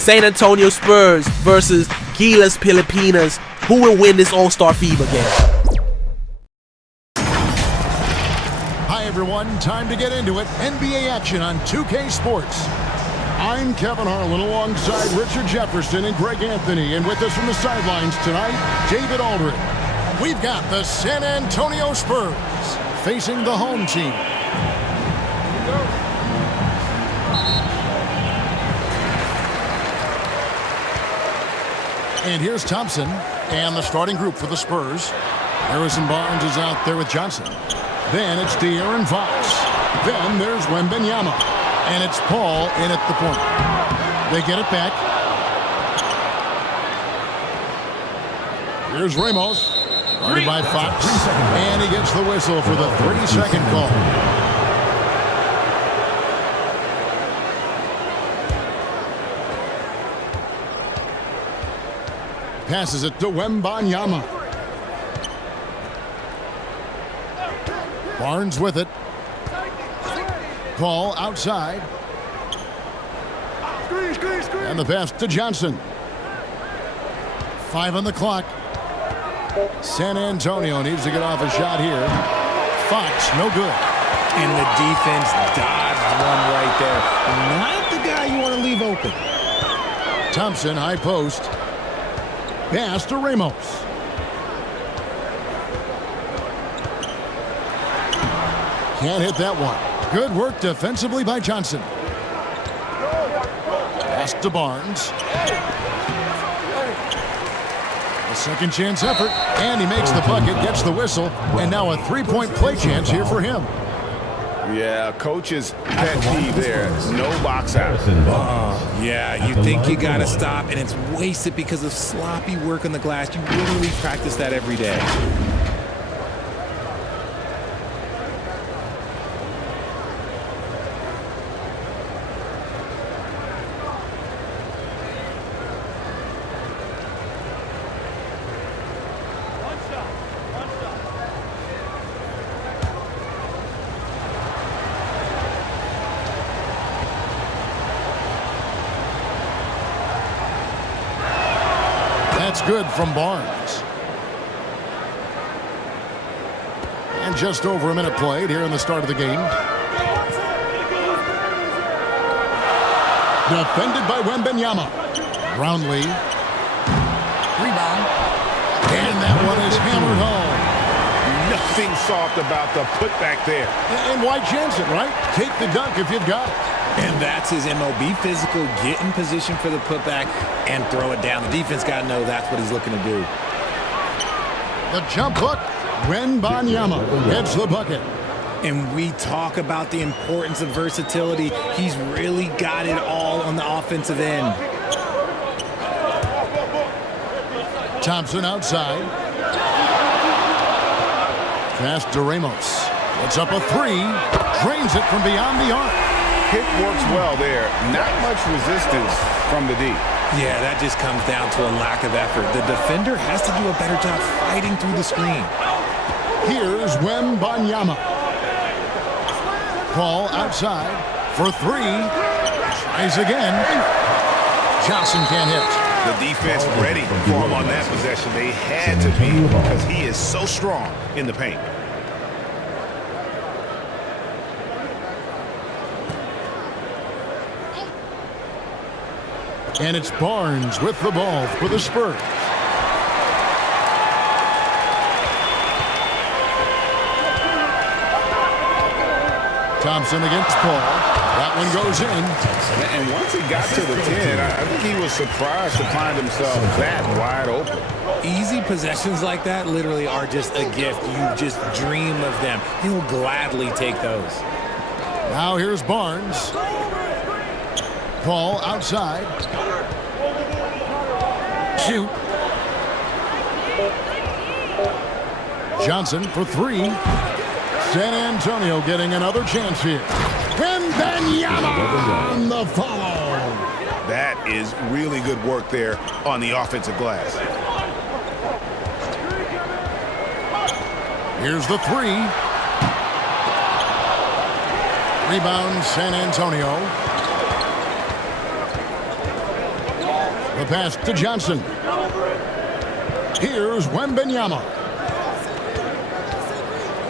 San Antonio Spurs versus GILAS Pilipinas. Who will win this All-Star FIBA game? Hi everyone, time to get into it. NBA action on 2K Sports. I'm Kevin Harlan alongside Richard Jefferson and Greg Anthony, and with us from the sidelines tonight, David Aldridge. We've got the San Antonio Spurs facing the home team. And here's Thompson and the starting group for the Spurs. Harrison Barnes is out there with Johnson. Then it's De'Aaron Fox. Then there's Wembanyama. And it's Paul in at the point. They get it back. Here's Ramos. Guarded by Fox. And he gets the whistle for the 3-second call. Passes it to Wembanyama. Barnes with it. Paul outside. And the pass to Johnson. 5 on the clock. San Antonio needs to get off a shot here. Fox, no good. And the defense dodged one right there. Not the guy you want to leave open. Thompson, high post. Pass to Ramos. Can't hit that one. Good work defensively by Johnson. Pass to Barnes. A second chance effort. And he makes the bucket, gets the whistle. And now a 3-point play chance here for him. Yeah, coach's pet peeve there. No box out. Yeah, you think you got to stop, and it's wasted because of sloppy work on the glass. You literally practice that every day. That's good from Barnes. And just over a minute played here in the start of the game. Defended by Wembanyama. Brownlee. Rebound. And that one is hammered home. Nothing soft about the putback there. And why chance it, right? Take the dunk if you've got it. And that's his MO. Be physical, get in position for the putback, and throw it down. The defense got to know that's what he's looking to do. The jump hook. Wembanyama gets the bucket. And we talk about the importance of versatility. He's really got it all on the offensive end. Thompson outside. Pass to Ramos. Puts up a 3. Drains it from beyond the arc. Hit works well there. Not much resistance from the D. Yeah, that just comes down to a lack of effort. The defender has to do a better job fighting through the screen. Here's Wembanyama. Paul outside for 3. Tries again. Johnson can't hit. The defense ready for him on that possession. They had to be because he is so strong in the paint. And it's Barnes with the ball for the Spurs. Thompson against Paul. That one goes in. And once he got to the 10, I think he was surprised to find himself that wide open. Easy possessions like that literally are just a gift. You just dream of them. He'll gladly take those. Now here's Barnes. Paul outside. Shoot. Johnson for 3. San Antonio getting another chance here. Wembanyama on the follow. That is really good work there on the offensive glass. Here's the 3. Rebound San Antonio. pass to Johnson. Here's Wembanyama.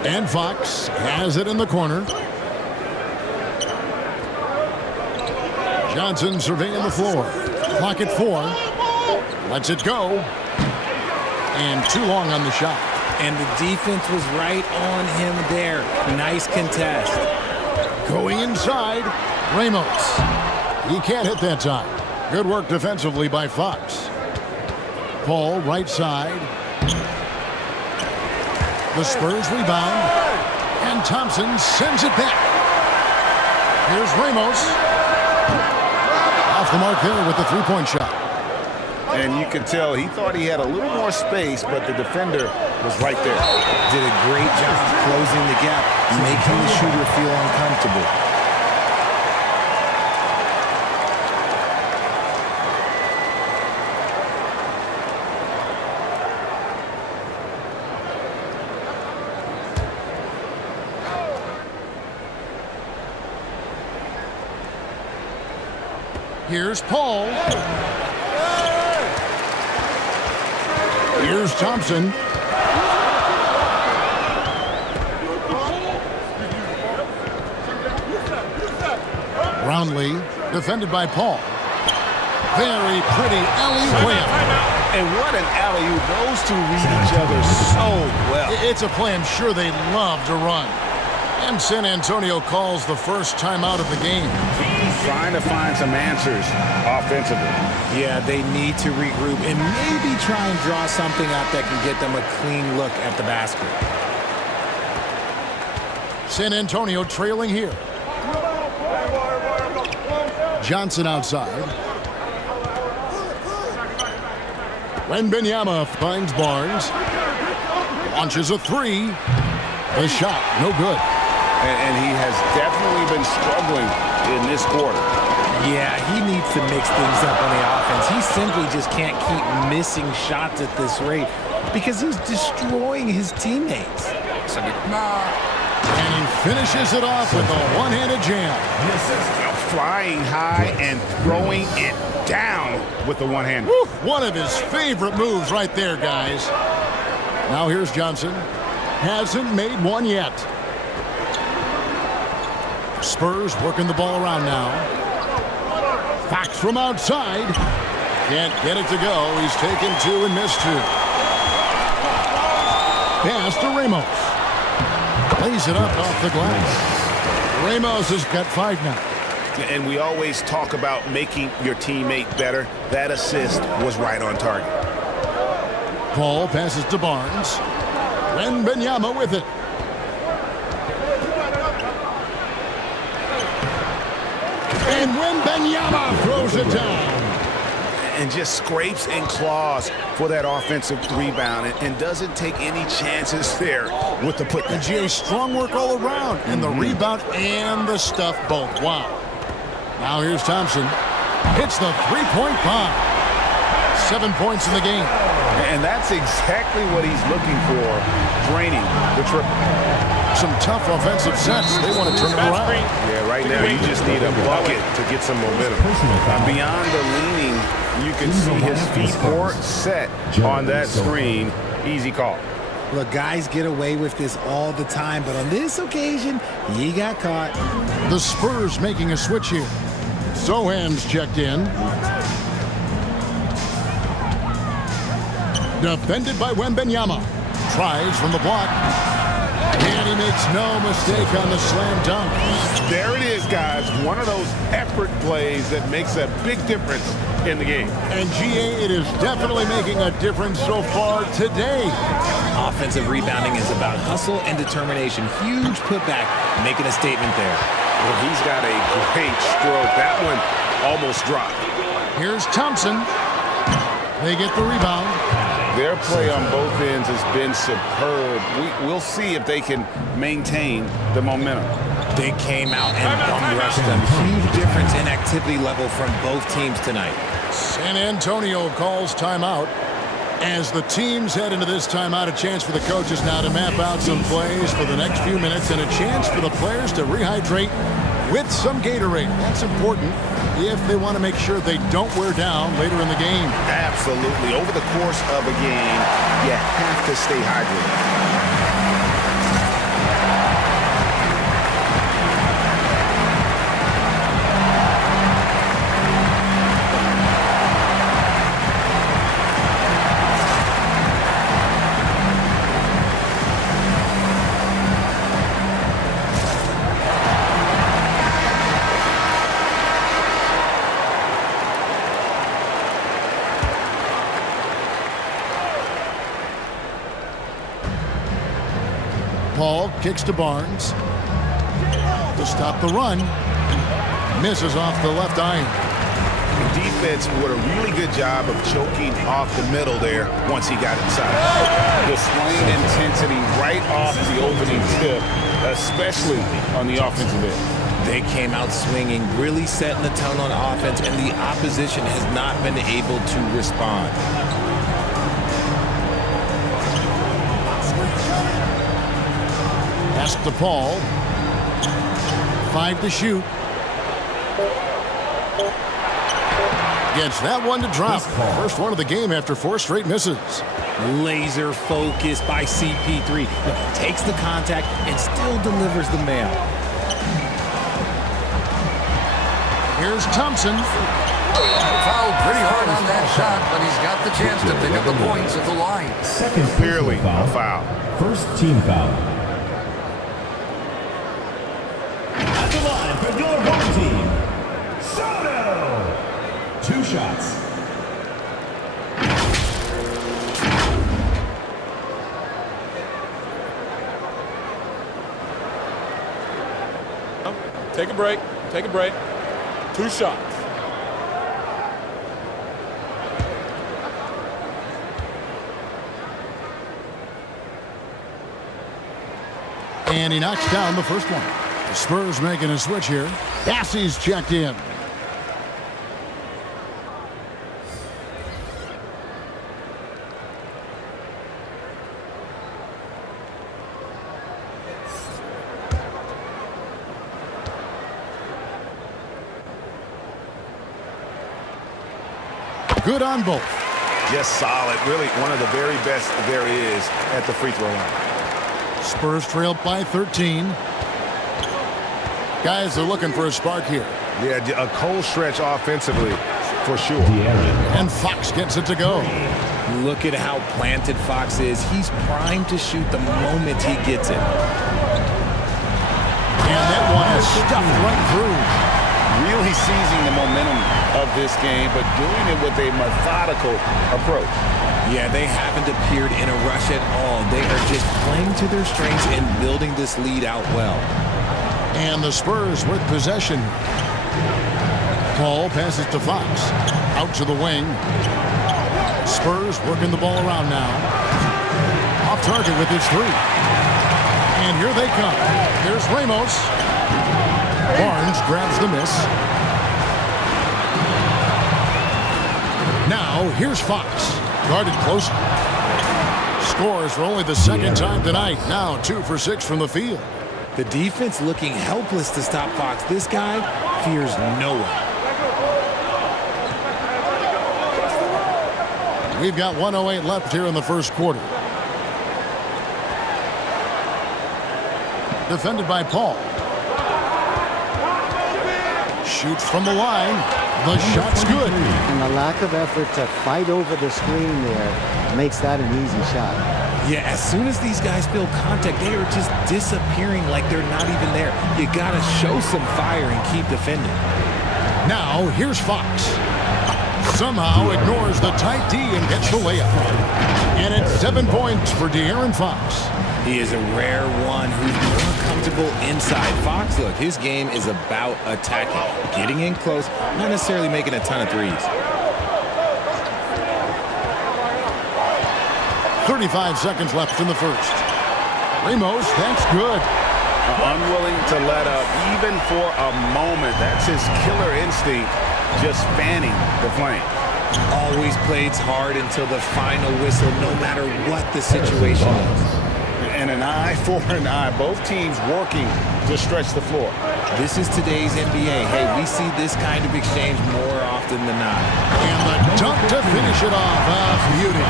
And Fox has it in the corner. Johnson surveying the floor. Clock at 4. Lets it go. And too long on the shot. And the defense was right on him there. Nice contest. Going inside, Ramos. He can't hit that time. Good work defensively by Fox. Paul, right side. The Spurs rebound. And Thompson sends it back. Here's Ramos. Off the mark there with the three-point shot. And you can tell he thought he had a little more space, but the defender was right there. Did a great job closing the gap, making the shooter feel uncomfortable. Here's Paul. Here's Thompson. Brownlee, defended by Paul. Very pretty alley-oop layup. And what an alley-oop. Those two read each other so well. It's a play I'm sure they love to run. And San Antonio calls the first timeout of the game. Trying to find some answers offensively. Yeah, they need to regroup and maybe try and draw something up that can get them a clean look at the basket. San Antonio trailing here. Johnson outside. Wembanyama finds Barnes. Launches a three. The shot, no good. And he has definitely been struggling in this quarter. Yeah, he needs to mix things up on the offense. He simply just can't keep missing shots at this rate because he's destroying his teammates. And he finishes it off with a one-handed jam. Flying high and throwing it down with the one hand. One of his favorite moves right there, guys. Now here's Johnson. Hasn't made one yet. Spurs working the ball around now. Fox from outside. Can't get it to go. He's taken two and missed two. Pass to Ramos. Lays it up off the glass. Ramos has got 5 now. And we always talk about making your teammate better. That assist was right on target. Paul passes to Barnes. Wembanyama with it. And Wembanyama throws it down. And just scrapes and claws for that offensive rebound and doesn't take any chances there with the putback. And GA, strong work all around. And the rebound and the stuff both. Wow. Now here's Thompson. Hits the three-point bomb. 7 points in the game. And that's exactly what he's looking for, draining the triple. Some tough offensive sets. They want to turn it around. Yeah, right now you just need a bucket to get some momentum. Beyond the leaning, you can see his feet more set on that screen. Easy call. Look, guys get away with this all the time, but on this occasion, he got caught. The Spurs making a switch here. Sohan's checked in. Defended by Wembanyama. Tries from the block. And he makes no mistake on the slam dunk. There it is, guys. One of those effort plays that makes a big difference in the game. And GA, it is definitely making a difference so far today. Offensive rebounding is about hustle and determination. Huge putback, making a statement there. Well, he's got a great stroke. That one almost dropped. Here's Thompson. They get the rebound. Their play on both ends has been superb. We'll see if they can maintain the momentum. They came out and bum rushed them. Huge difference in activity level from both teams tonight. San Antonio calls timeout. As the teams head into this timeout, a chance for the coaches now to map out some plays for the next few minutes and a chance for the players to rehydrate with some Gatorade. That's important. if they want to make sure they don't wear down later in the game. Absolutely. Over the course of a game, you have to stay hydrated. Paul kicks to Barnes to stop the run. Misses off the left iron. The defense did a really good job of choking off the middle there once he got inside. Displaying intensity right off the opening tip, especially on the offensive end. They came out swinging, really setting the tone on offense, and the opposition has not been able to respond. Pass to Paul. 5 to shoot. Gets that one to drop. First one of the game after 4 straight misses. Laser focus by CP3. Takes the contact and still delivers the mail. Here's Thompson. Fouled pretty hard on that shot, but he's got the chance to pick up the points at the line. Second Clearly foul. a foul. First team foul. At the line for your home team, Soto. 2 shots. Take a break. Take a break. 2 shots. And he knocks down the first one. The Spurs making a switch here. Bassey's checked in. Good on both. Just solid. Really one of the very best there is at the free throw line. Spurs trail by 13. Guys are looking for a spark here. Yeah, a cold stretch offensively for sure. And Fox gets it to go. Look at how planted Fox is. He's primed to shoot the moment he gets it. And that one is stuffed right through. Really seizing the momentum of this game, but doing it with a methodical approach. Yeah, they haven't appeared in a rush at all. They are just playing to their strengths and building this lead out well. And the Spurs with possession. Paul passes to Fox. Out to the wing. Spurs working the ball around now. Off target with his 3. And here they come. Here's Ramos. Barnes grabs the miss. Now here's Fox. Guarded close. Scores for only the second time tonight. Now 2 for 6 from the field. The defense looking helpless to stop Fox. This guy fears no one. We've got 1:08 left here in the first quarter. Defended by Paul. Shoots from the line. The shot's good. And the lack of effort to fight over the screen there makes that an easy shot. Yeah, as soon as these guys feel contact, they are just disappearing like they're not even there. You got to show some fire and keep defending. Now, here's Fox. Somehow ignores the tight D and gets the layup. And it's 7 points for De'Aaron Fox. He is a rare one who's more comfortable inside. Fox, look, his game is about attacking, getting in close, not necessarily making a ton of threes. 35 seconds left in the first. Ramos, that's good. Unwilling to let up even for a moment. That's his killer instinct, just fanning the flame. Always plays hard until the final whistle, no matter what the situation is. And an eye for an eye. Both teams working to stretch the floor. This is today's NBA. Hey, we see this kind of exchange more often than not. And the dunk to finish it off. Beauty.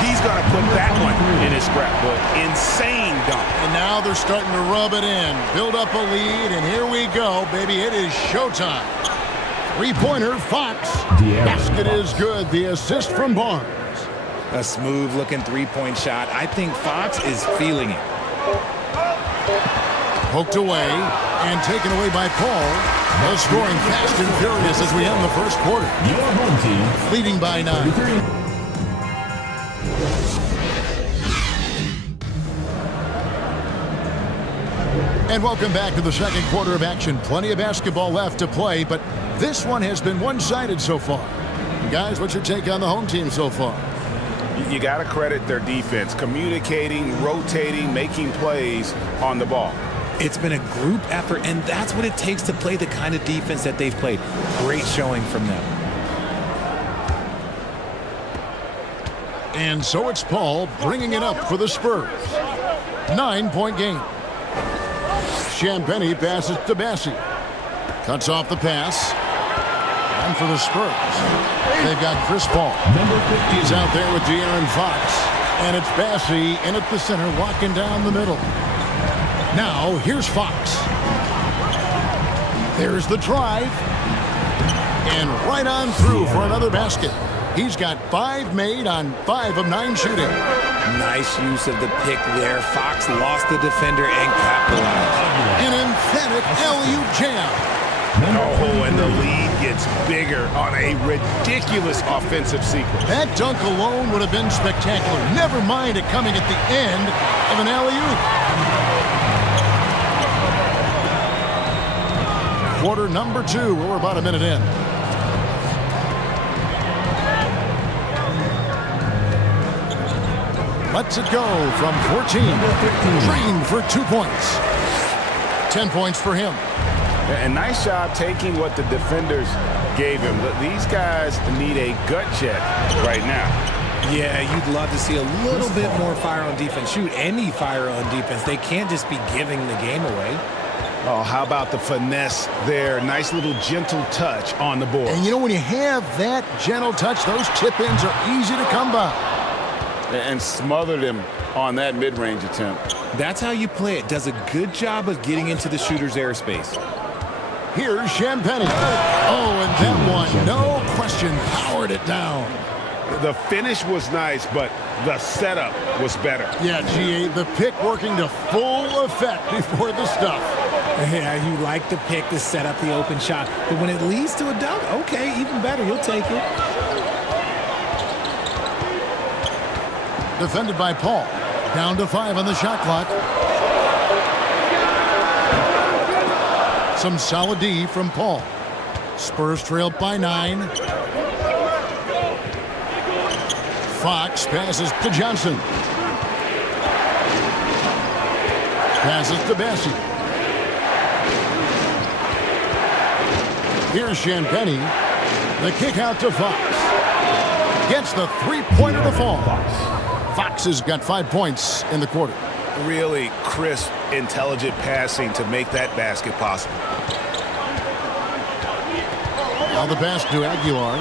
He's going to put that one in his scrapbook. Insane dunk. And now they're starting to rub it in. Build up a lead, and here we go, baby. It is showtime. Three-pointer, Fox. Basket is good. The assist from Barnes. A smooth-looking three-point shot. I think Fox is feeling it. Poked away and taken away by Paul. Well, scoring fast and furious as we end the first quarter. Your home team Leading by 9. And welcome back to the second quarter of action. Plenty of basketball left to play, but this one has been one-sided so far. Guys, what's your take on the home team so far? You got to credit their defense, communicating, rotating, making plays on the ball. It's been a group effort, and that's what it takes to play the kind of defense that they've played. Great showing from them. And so it's Paul bringing it up for the Spurs. 9-point game. Champagny passes to Bassi. Cuts off the pass. And for the Spurs, they've got Chris Paul. He's out there with De'Aaron Fox. And it's Bassi in at the center, walking down the middle. Now, here's Fox. There's the drive. And right on through for another basket. He's got 5 made on 5 of 9 shooting. Nice use of the pick there. Fox lost the defender and capitalized. An emphatic alley-oop jam. Oh, and the lead gets bigger on a ridiculous offensive sequence. That dunk alone would have been spectacular. Never mind it coming at the end of an alley-oop. Quarter number 2. We're about a minute in. Lets it go from 14. Green for 2 points. 10 points for him. And nice job taking what the defenders gave him. These guys need a gut check right now. Yeah, you'd love to see a little bit more fire on defense. Shoot, any fire on defense. They can't just be giving the game away. Oh, how about the finesse there? Nice little gentle touch on the board. And you know, when you have that gentle touch, those tip-ins are easy to come by. And smothered him on that mid-range attempt. That's how you play it. Does a good job of getting into the shooter's airspace. Here's Champagny. Oh, and that one, no question, powered it down. The finish was nice, but the setup was better. Yeah, GA, the pick working to full effect before the stuff. Yeah, you like the pick to set up the open shot. But when it leads to a dunk, okay, even better. You'll take it. Defended by Paul. Down to 5 on the shot clock. Some solid D from Paul. Spurs trailed by 9. Fox passes to Johnson. Passes to Bassi. Here's Champagny. The kick out to Fox. Gets the three-pointer to fall. Fox has got 5 points in the quarter. Really crisp, intelligent passing to make that basket possible. Now the pass to Aguilar.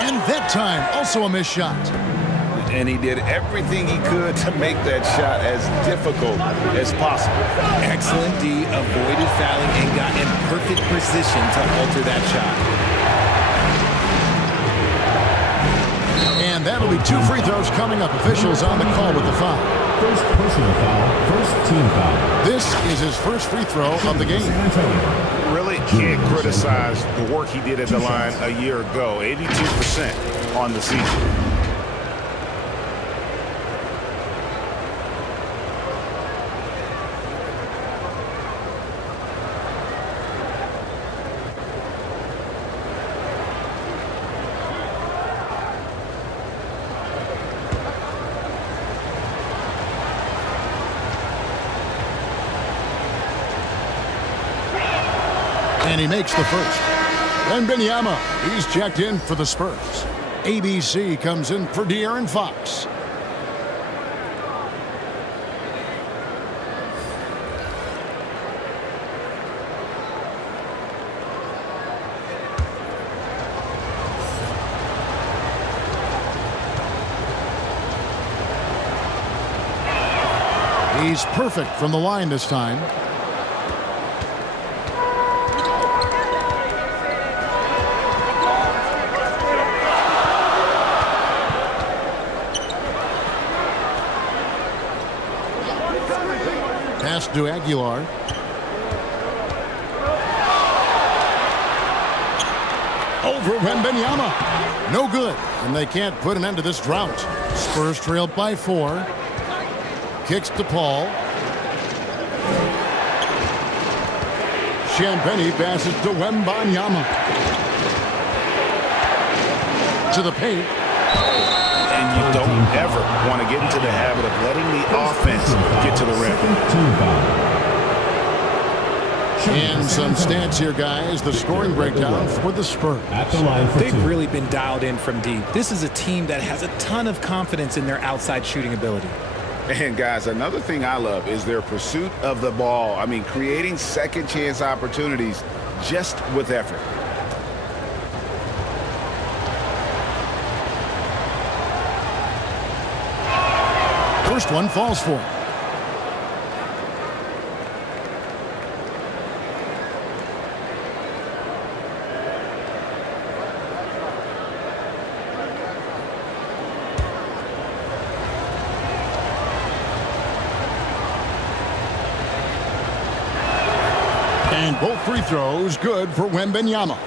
And that time, also a missed shot. And he did everything he could to make that shot as difficult as possible. Excellent D, avoided fouling and got in perfect position to alter that shot. And that'll be 2 free throws coming up. Officials on the call with the foul. First personal foul, first team foul. This is his first free throw of the game. Really can't criticize the work he did at the line a year ago. 82% on the season. And he makes the first. And Benyama, he's checked in for the Spurs. ABC comes in for De'Aaron Fox. He's perfect from the line this time. Pass to Aguilar. Over Wembanyama. No good. And they can't put an end to this drought. Spurs trailed by 4. Kicks to Paul. Champagny passes to Wembanyama. To the paint. And you don't ever want to get into the habit of letting the offense get to the rim. And some stats here, guys. The scoring breakdown for the Spurs. They've really been dialed in from deep. This is a team that has a ton of confidence in their outside shooting ability. And guys, another thing I love is their pursuit of the ball. I mean, creating second chance opportunities just with effort. First one falls for him. And both free throws good for Wembanyama.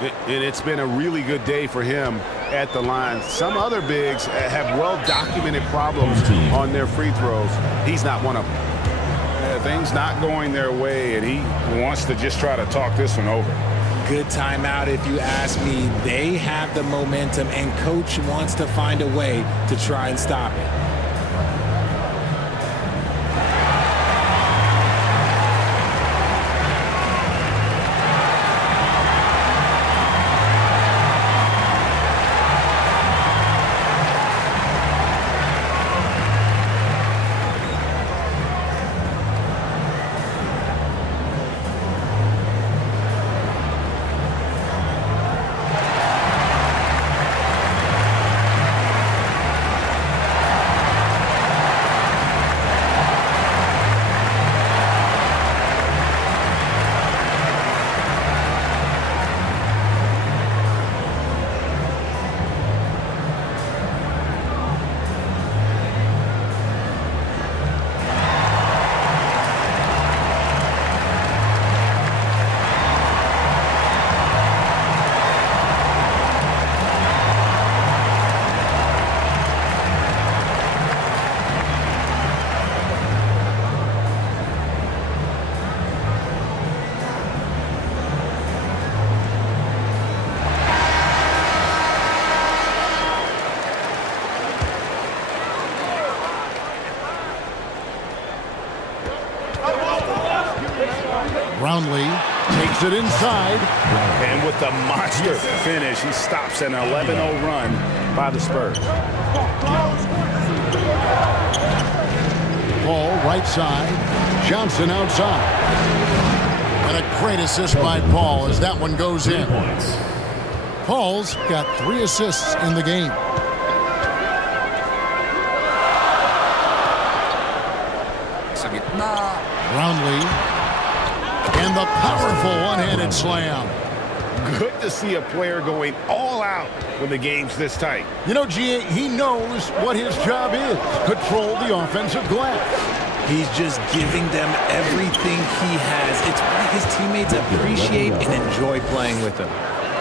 And it's been a really good day for him at the line. Some other bigs have well-documented problems on their free throws. He's not one of them. Things not going their way, and he wants to just try to talk this one over. Good timeout if you ask me. They have the momentum, and coach wants to find a way to try and stop it. Brownlee takes it inside. And with the monster finish, he stops an 11-0 run by the Spurs. Paul right side. Johnson outside. And a great assist by Paul as that one goes in. Paul's got 3 assists in the game. Brownlee. And the powerful one-handed slam. Good to see a player going all out when the game's this tight. You know, G.A., he knows what his job is. Control the offensive glass. He's just giving them everything he has. It's why his teammates appreciate and enjoy playing with him.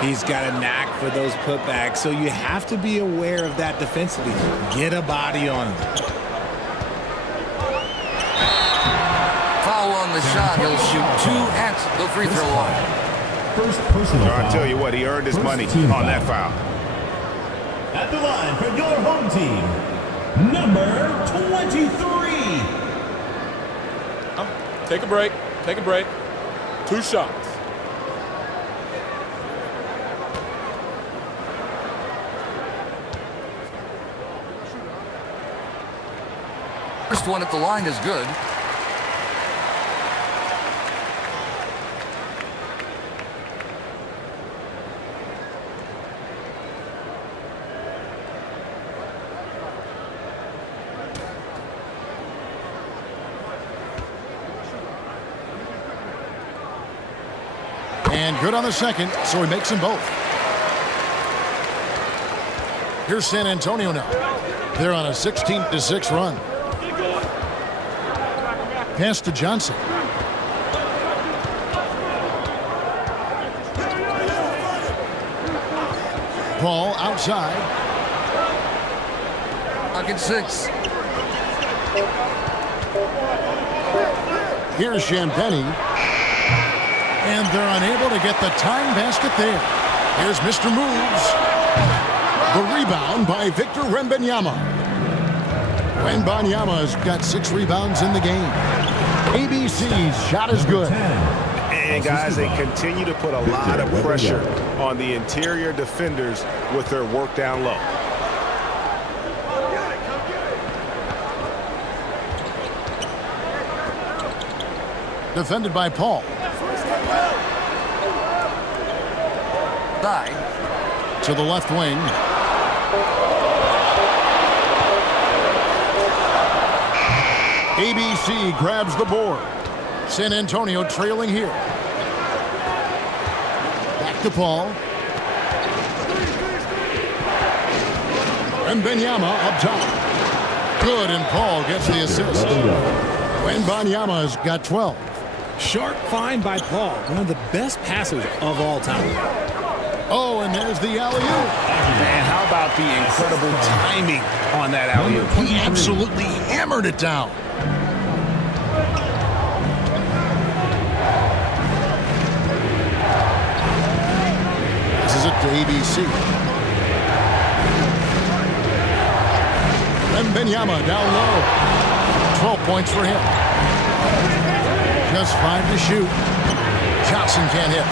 He's got a knack for those putbacks, so you have to be aware of that defensively. Get a body on him. Foul on the shot. He'll shoot 2 at the free throw line. First personal foul. I'll tell you what, he earned his money on that foul. At the line for your home team, number 23. Take a break. Take a break. 2 shots. First one at the line is good. And good on the second, so he makes them both. Here's San Antonio now. They're on a 16-6 run. Pass to Johnson. Ball outside. Pocket 6. Here's Champagny. And they're unable to get the tying basket there. Here's Mr. Moves. The rebound by Victor Wembanyama. Wembanyama's got 6 rebounds in the game. ABC's shot is good. And guys, they continue to put a lot of pressure on the interior defenders with their work down low. Defended by Paul. Side. To the left wing. ABC grabs the board. San Antonio trailing here. Back to Paul. And Wembanyama up top. Good, and Paul gets the assist. Wembanyama's got 12. Sharp find by Paul, one of the best passers of all time. Oh, and there's the alley-oop. Man, how about the incredible timing on that alley-oop? He absolutely hammered it down. This is it to ABC. Wembanyama down low. 12 points for him. Just 5 to shoot. Johnson can't hit.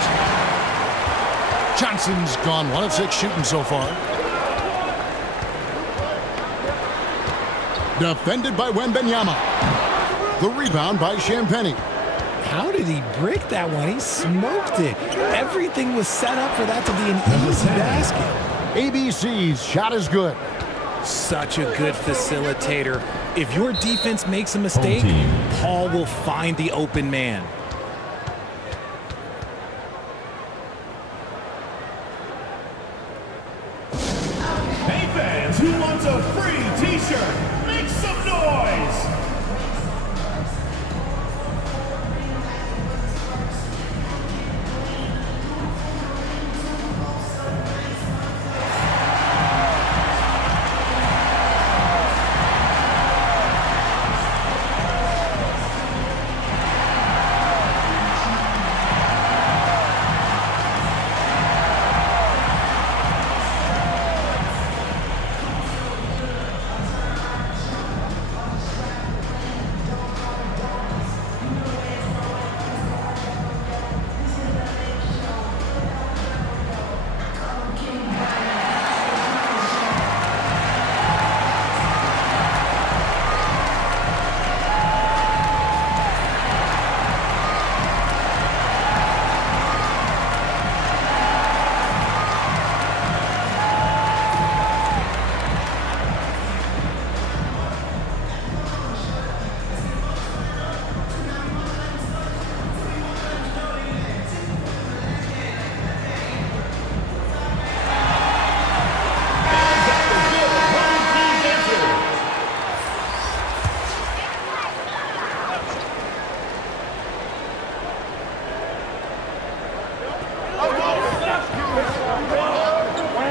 Johnson's gone 1 of 6 shooting so far. Defended by Wembanyama. The rebound by Champagny. How did he break that one? He smoked it. Everything was set up for that to be an easy basket. ABC's shot is good. Such a good facilitator. If your defense makes a mistake, Paul will find the open man. Hey fans, who wants a free t-shirt? Make some noise!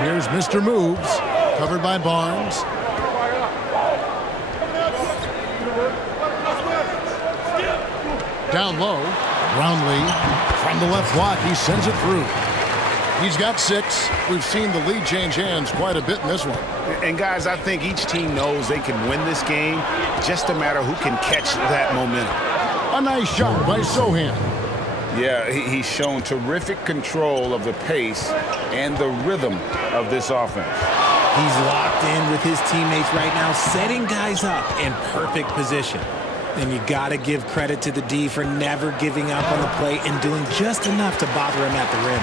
Here's Mr. Moves, covered by Barnes. Down low, Brownlee from the left block, he sends it through. He's got 6. We've seen the lead change hands quite a bit in this one. And guys, I think each team knows they can win this game, just a matter who can catch that momentum. A nice shot by Sohan. Yeah, he's shown terrific control of the pace and the rhythm of this offense. He's locked in with his teammates right now, setting guys up in perfect position. And you got to give credit to the D for never giving up on the play and doing just enough to bother him at the rim.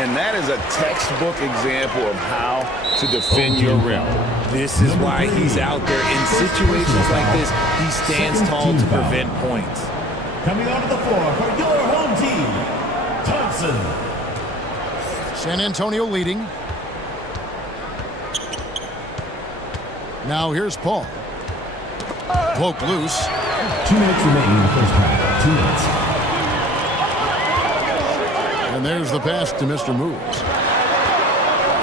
And that is a textbook example of how to defend your rim. This is why he's out there in situations like this. He stands tall to prevent points. Coming onto the floor for your home team, Thompson. San Antonio leading. Now here's Paul. Poke loose. 2 minutes remaining in the first half. 2 minutes. And there's the pass to Mr. Moves.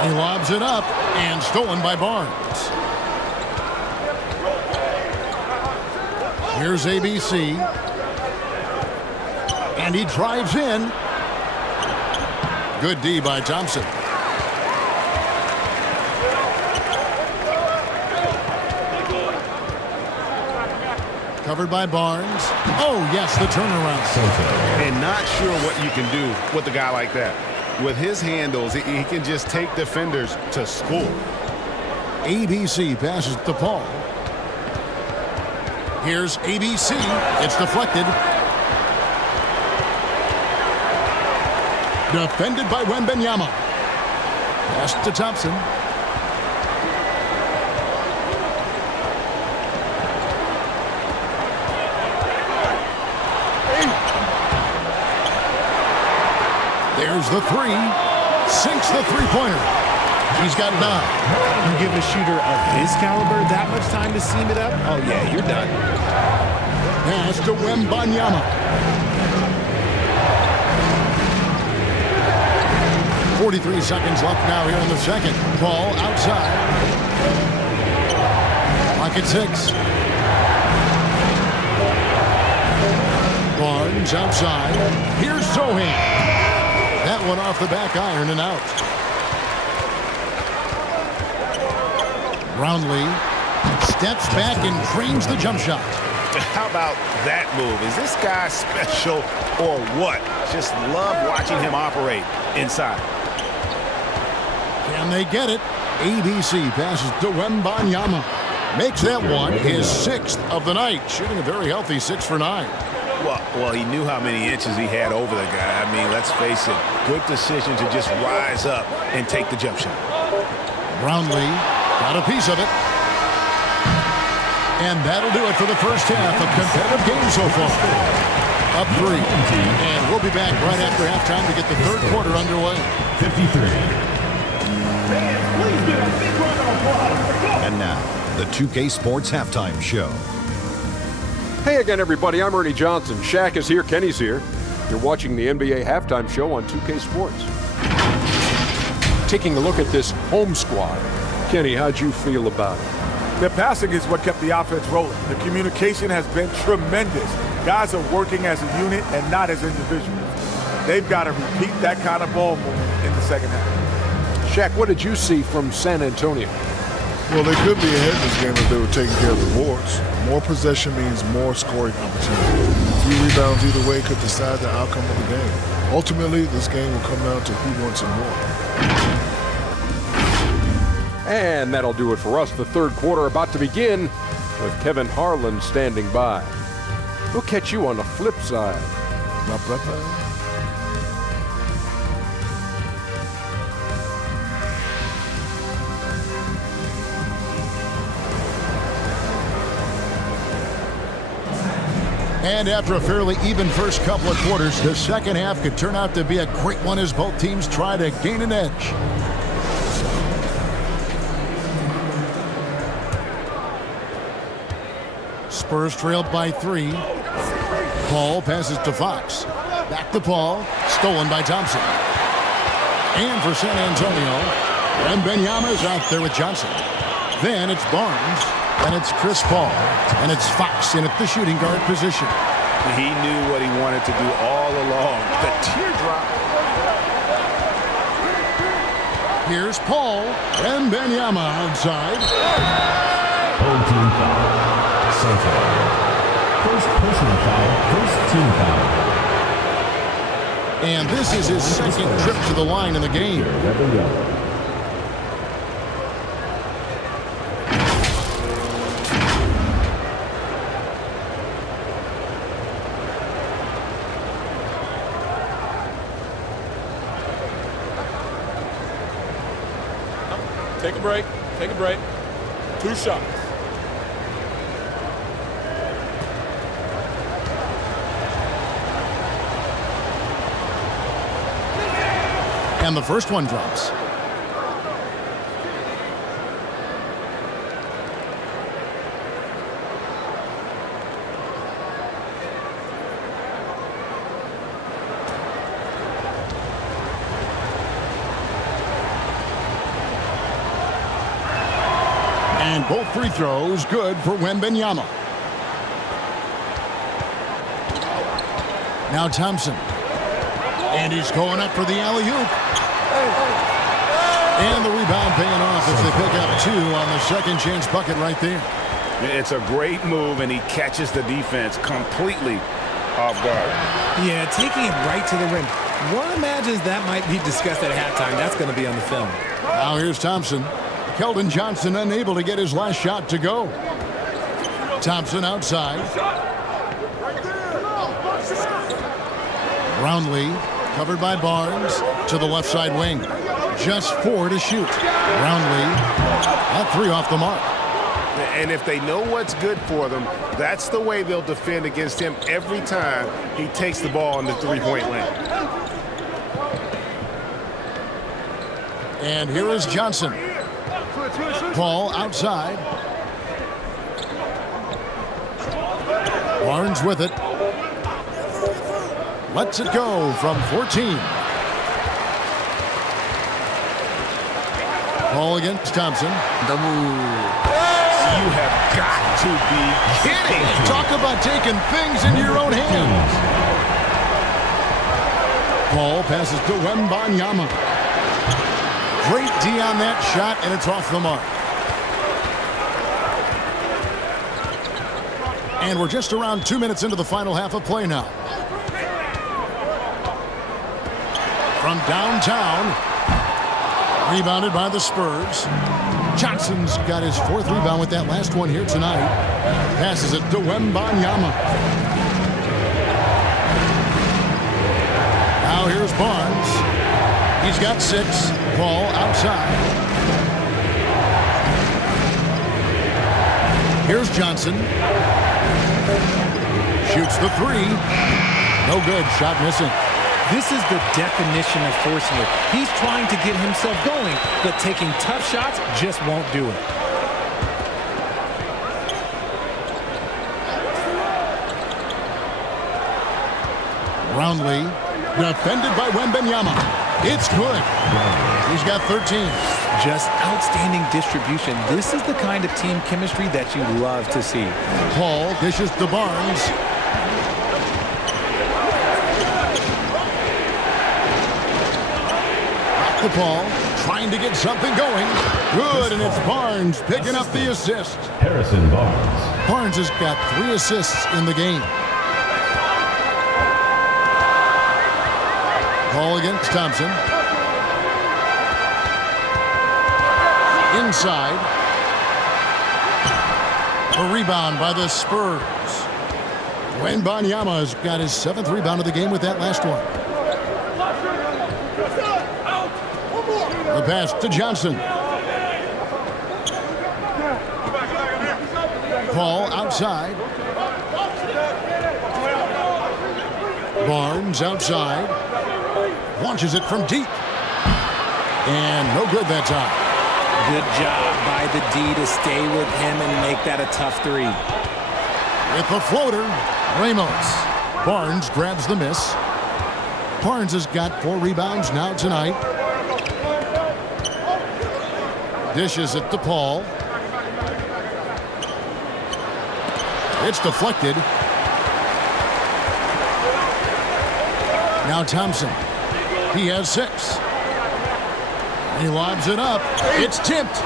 He lobs it up and stolen by Barnes. Here's ABC. And he drives in. Good D by Thompson. Covered by Barnes. Oh, yes, the turnaround. And not sure what you can do with a guy like that. With his handles, he can just take defenders to score. ABC passes to Paul. Here's ABC. It's deflected. Defended by Wembanyama. Pass to Thompson. There's the three. Sinks the three-pointer. He's got 9. You give a shooter of his caliber that much time to seam it up? Oh, yeah, you're done. Pass to Wembanyama. 43 seconds left now here in the second. Paul outside. Clock at 6. Barnes outside. Here's Sohan. That one off the back iron and out. Brownlee steps back and trains the jump shot. How about that move? Is this guy special or what? Just love watching him operate inside. Can they get it? ABC passes to Wembanyama. Makes that one his 6th of the night. Shooting a very healthy 6 for 9. Well, he knew how many inches he had over the guy. I mean, let's face it, good decision to just rise up and take the jump shot. Brownlee got a piece of it. And that'll do it for the first half. A competitive game so far. Up 3. And we'll be back right after halftime to get the third quarter underway. 53. And now, the 2K Sports Halftime Show. Hey again, everybody. I'm Ernie Johnson. Shaq is here. Kenny's here. You're watching the NBA Halftime Show on 2K Sports. Taking a look at this home squad. Kenny, how'd you feel about it? Their passing is what kept the offense rolling. The communication has been tremendous. Guys are working as a unit and not as individuals. They've got to repeat that kind of ball movement in the second half. Shaq, what did you see from San Antonio? Well, they could be ahead in this game if they were taking care of the boards. More possession means more scoring opportunity. A few rebounds either way could decide the outcome of the game. Ultimately, this game will come down to who wants it more. And that'll do it for us. The third quarter about to begin with Kevin Harlan standing by. We'll catch you on the flip side. My brother. And after a fairly even first couple of quarters, the second half could turn out to be a great one as both teams try to gain an edge. Spurs trailed by 3. Paul passes to Fox. Back to Paul. Stolen by Thompson. And for San Antonio, Wembanyama's out there with Johnson. Then it's Barnes. And it's Chris Paul. And it's Fox in at the shooting guard position. He knew what he wanted to do all along. The teardrop. Here's Paul. Wembanyama outside. Home team foul. Central. First personal foul. First team foul. And this is his second trip to the line in the game. Take a break. Take a break. 2 shots. And the first one drops. And both free throws good for Wembanyama. Now Thompson. And he's going up for the alley-oop. And the rebound paying off as they pick up 2 on the second chance bucket right there. It's a great move, and he catches the defense completely off guard. Yeah, taking it right to the rim. One imagines that might be discussed at halftime. That's going to be on the film. Now here's Thompson. Keldon Johnson unable to get his last shot to go. Thompson outside. Brownlee covered by Barnes to the left side wing. Just 4 to shoot. Brownlee at 3 off the mark. And if they know what's good for them, that's the way they'll defend against him every time he takes the ball in the three-point lane. And here is Johnson. Paul outside. Barnes with it. Lets it go from 14. Paul against Thompson. The move. You have got to be kidding. Talk about taking things into your own hands. Paul passes to Wembanyama. Great D on that shot, and it's off the mark. And we're just around 2 minutes into the final half of play now. From downtown, rebounded by the Spurs. Johnson's got his 4th rebound with that last one here tonight. Passes it to Wembanyama. Now here's Barnes. He's got 6. Paul outside. Here's Johnson. Shoots the 3. No good. Shot missing. This is the definition of forcing it. He's trying to get himself going, but taking tough shots just won't do it. Brownlee, defended by Wembanyama. It's good. He's got 13. Just outstanding distribution. This is the kind of team chemistry that you love to see. Paul dishes to Barnes. The ball, trying to get something going. Good, and it's Barnes picking up the assist. Harrison Barnes. Barnes has got 3 assists in the game. Paul against Thompson. Inside. A rebound by the Spurs. Wembanyama has got his 7th rebound of the game with that last one. The pass to Johnson. Paul outside. Barnes outside. Launches it from deep. And no good that time. Good job by the D to stay with him and make that a tough 3. With the floater, Ramos. Barnes grabs the miss. Barnes has got 4 rebounds now tonight. Dishes it to Paul. It's deflected. Now Thompson. He has 6. He lobs it up. It's tipped.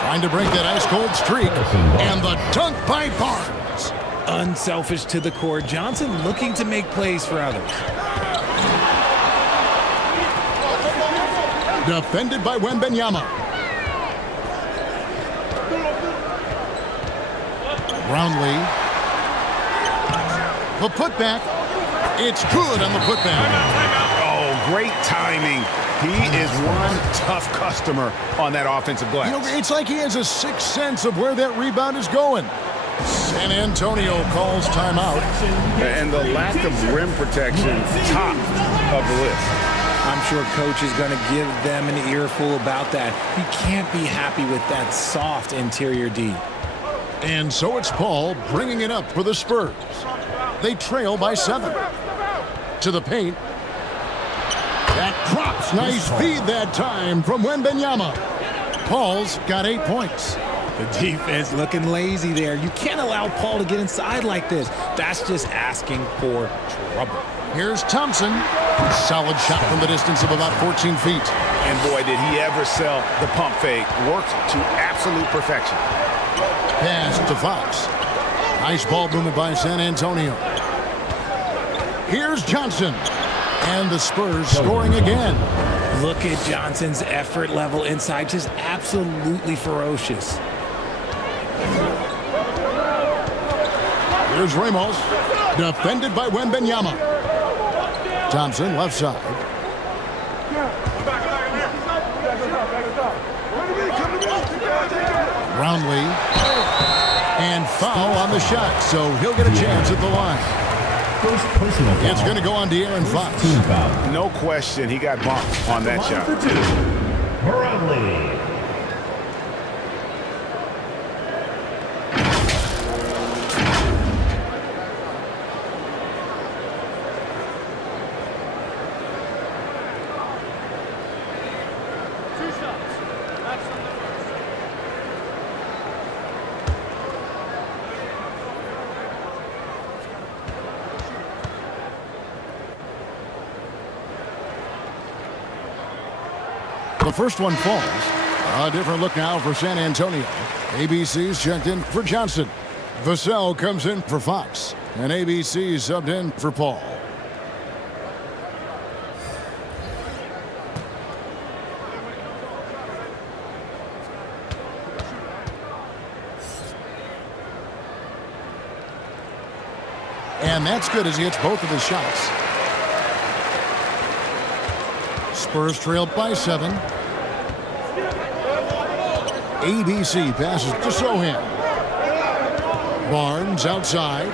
Trying to break that ice-cold streak. And the dunk by Barnes. Unselfish to the core. Johnson looking to make plays for others. Defended by Wembanyama. Brownlee. The putback. It's good on the putback. Oh, great timing. He is one tough customer on that offensive glass. You know, it's like he has a 6th sense of where that rebound is going. San Antonio calls timeout. And the lack of rim protection, top of the list. I'm sure coach is going to give them an earful about that. You can't be happy with that soft interior D. And so it's Paul bringing it up for the Spurs. They trail by 7. To the paint. That drops. Nice feed that time from Wembanyama. Paul's got 8 points. The defense looking lazy there. You can't allow Paul to get inside like this. That's just asking for trouble. Here's Thompson. Solid shot from the distance of about 14 feet. And boy, did he ever sell the pump fake. Worked to absolute perfection. Pass to Fox. Nice ball movement by San Antonio. Here's Johnson. And the Spurs scoring again. Look at Johnson's effort level inside. Just absolutely ferocious. Here's Ramos. Defended by Wembanyama. Thompson left side. Brownlee. And foul on the shot, so he'll get a chance at the line. First personal foul. It's going to go on De'Aaron Fox. Team foul. No question, he got bumped on that shot. For 2. Brownlee. The first one falls. A different look now for San Antonio. ABC's checked in for Johnson. Vassell comes in for Fox. And ABC subbed in for Paul. And that's good as he hits both of his shots. Spurs trailed by 7. ABC passes to Sohan. Barnes outside.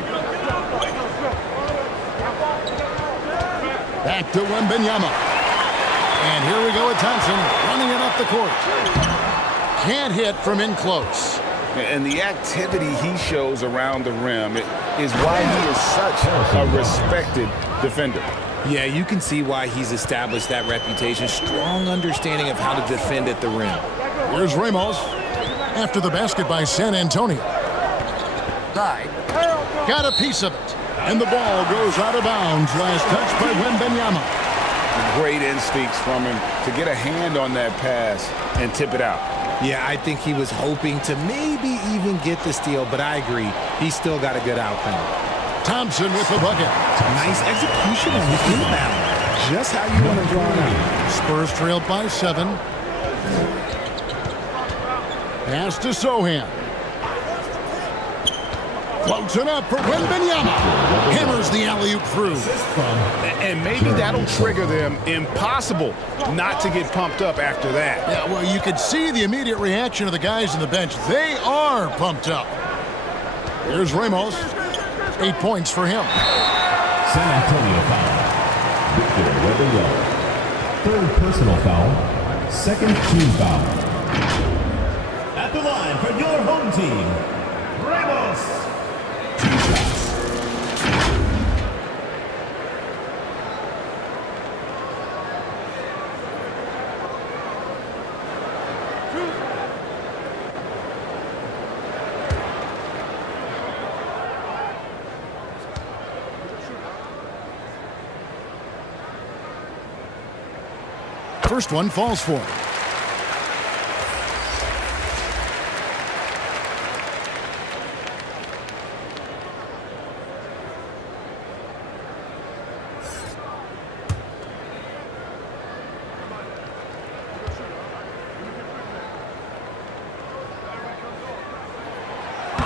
Back to Wembanyama. And here we go with Thompson running it up the court. Can't hit from in close. And the activity he shows around the rim is why he is such a respected defender. Yeah, you can see why he's established that reputation. Strong understanding of how to defend at the rim. Here's Ramos. After the basket by San Antonio. Got a piece of it. And the ball goes out of bounds. Last touch by Wembanyama. Great instincts from him to get a hand on that pass and tip it out. Yeah, I think he was hoping to maybe even get the steal, but I agree. He's still got a good outcome. Thompson with the bucket. Nice execution on the inbound. Just how you want to draw it out. Spurs trailed by 7. Pass to Sohan. Floats it up for Wembanyama. Hammers the alley-oop through. And maybe that'll trigger them. Impossible not to get pumped up after that. Yeah, well, you could see the immediate reaction of the guys on the bench. They are pumped up. Here's Ramos. 8 points for him. San Antonio foul. Victor Wembanyama. Third personal foul. Second team foul. At the line for your home team, Ramos. 2 shots. First one falls for him.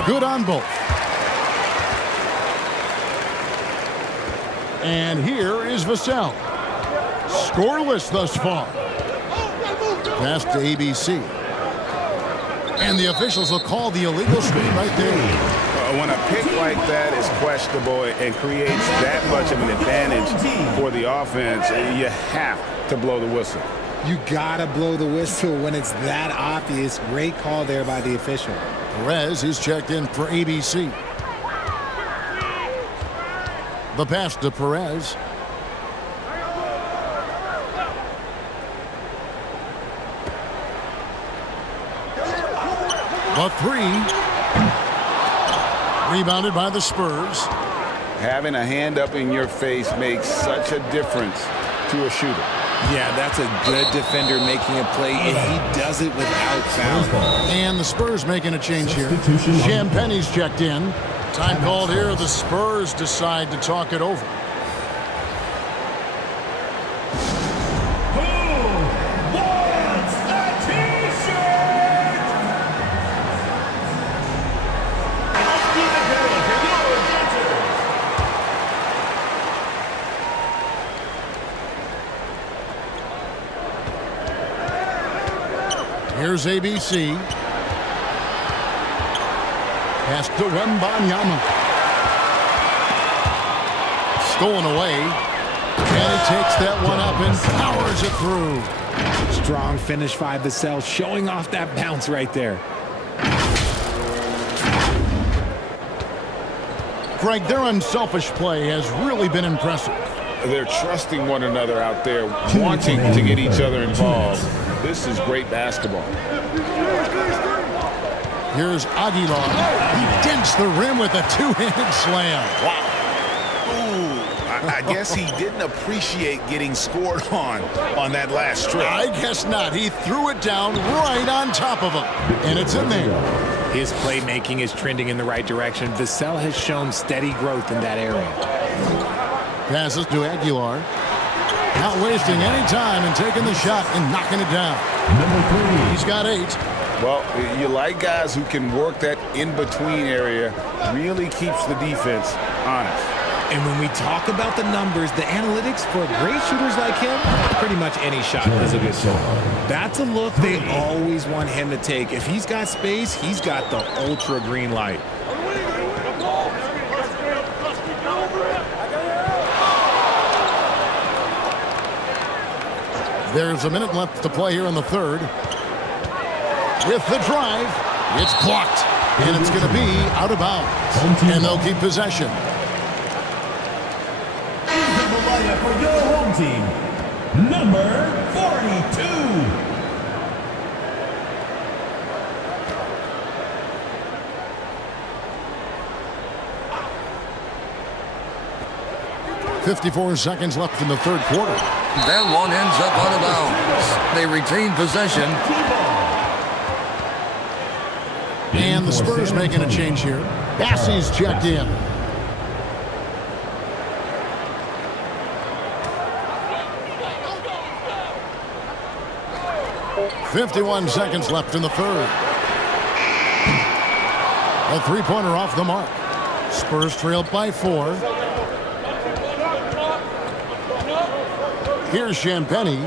Good on both. And here is Vassell. Scoreless thus far. Pass to ABC. And the officials will call the illegal screen right there. When a pick like that is questionable and creates that much of an advantage for the offense, you have to blow the whistle. You gotta blow the whistle when it's that obvious. Great call there by the official. Perez is checked in for ABC. The pass to Perez. The three. Rebounded by the Spurs. Having a hand up in your face makes such a difference to a shooter. Yeah, that's a good defender making a play, and he does it without fouling. And the Spurs making a change here. Champagne's checked in. Time called here. The Spurs decide to talk it over. Here's ABC. Pass to Wembanyama. Stolen away. And he takes that one up and powers it through. Strong finish by Vassell, showing off that bounce right there. Greg, their unselfish play has really been impressive. They're trusting one another out there, wanting to get each other involved. This is great basketball. Here's Aguilar. He dents the rim with a two-handed slam. Wow. Ooh, I guess he didn't appreciate getting scored on that last strip. I guess not. He threw it down right on top of him. And it's in there. His playmaking is trending in the right direction. Vassell has shown steady growth in that area. Passes to Aguilar. Not wasting any time and taking the shot and knocking it down. Number 3. He's got 8. Well, you like guys who can work that in-between area, really keeps the defense honest. And when we talk about the numbers, the analytics for great shooters like him, pretty much any shot is a good shot. That's a look they always want him to take. If he's got space, he's got the ultra green light. There's a minute left to play here in the third. With the drive, it's blocked. And it's going to be out of bounds. And they'll keep possession. Into the lineup for your home team, number 42. 54 seconds left in the third quarter. That one ends up out of bounds. They retain possession. And the Spurs making a change here. Bassey's checked in. .51 seconds left in the third. A three-pointer off the mark. Spurs trailed by 4. Here's Champagnie.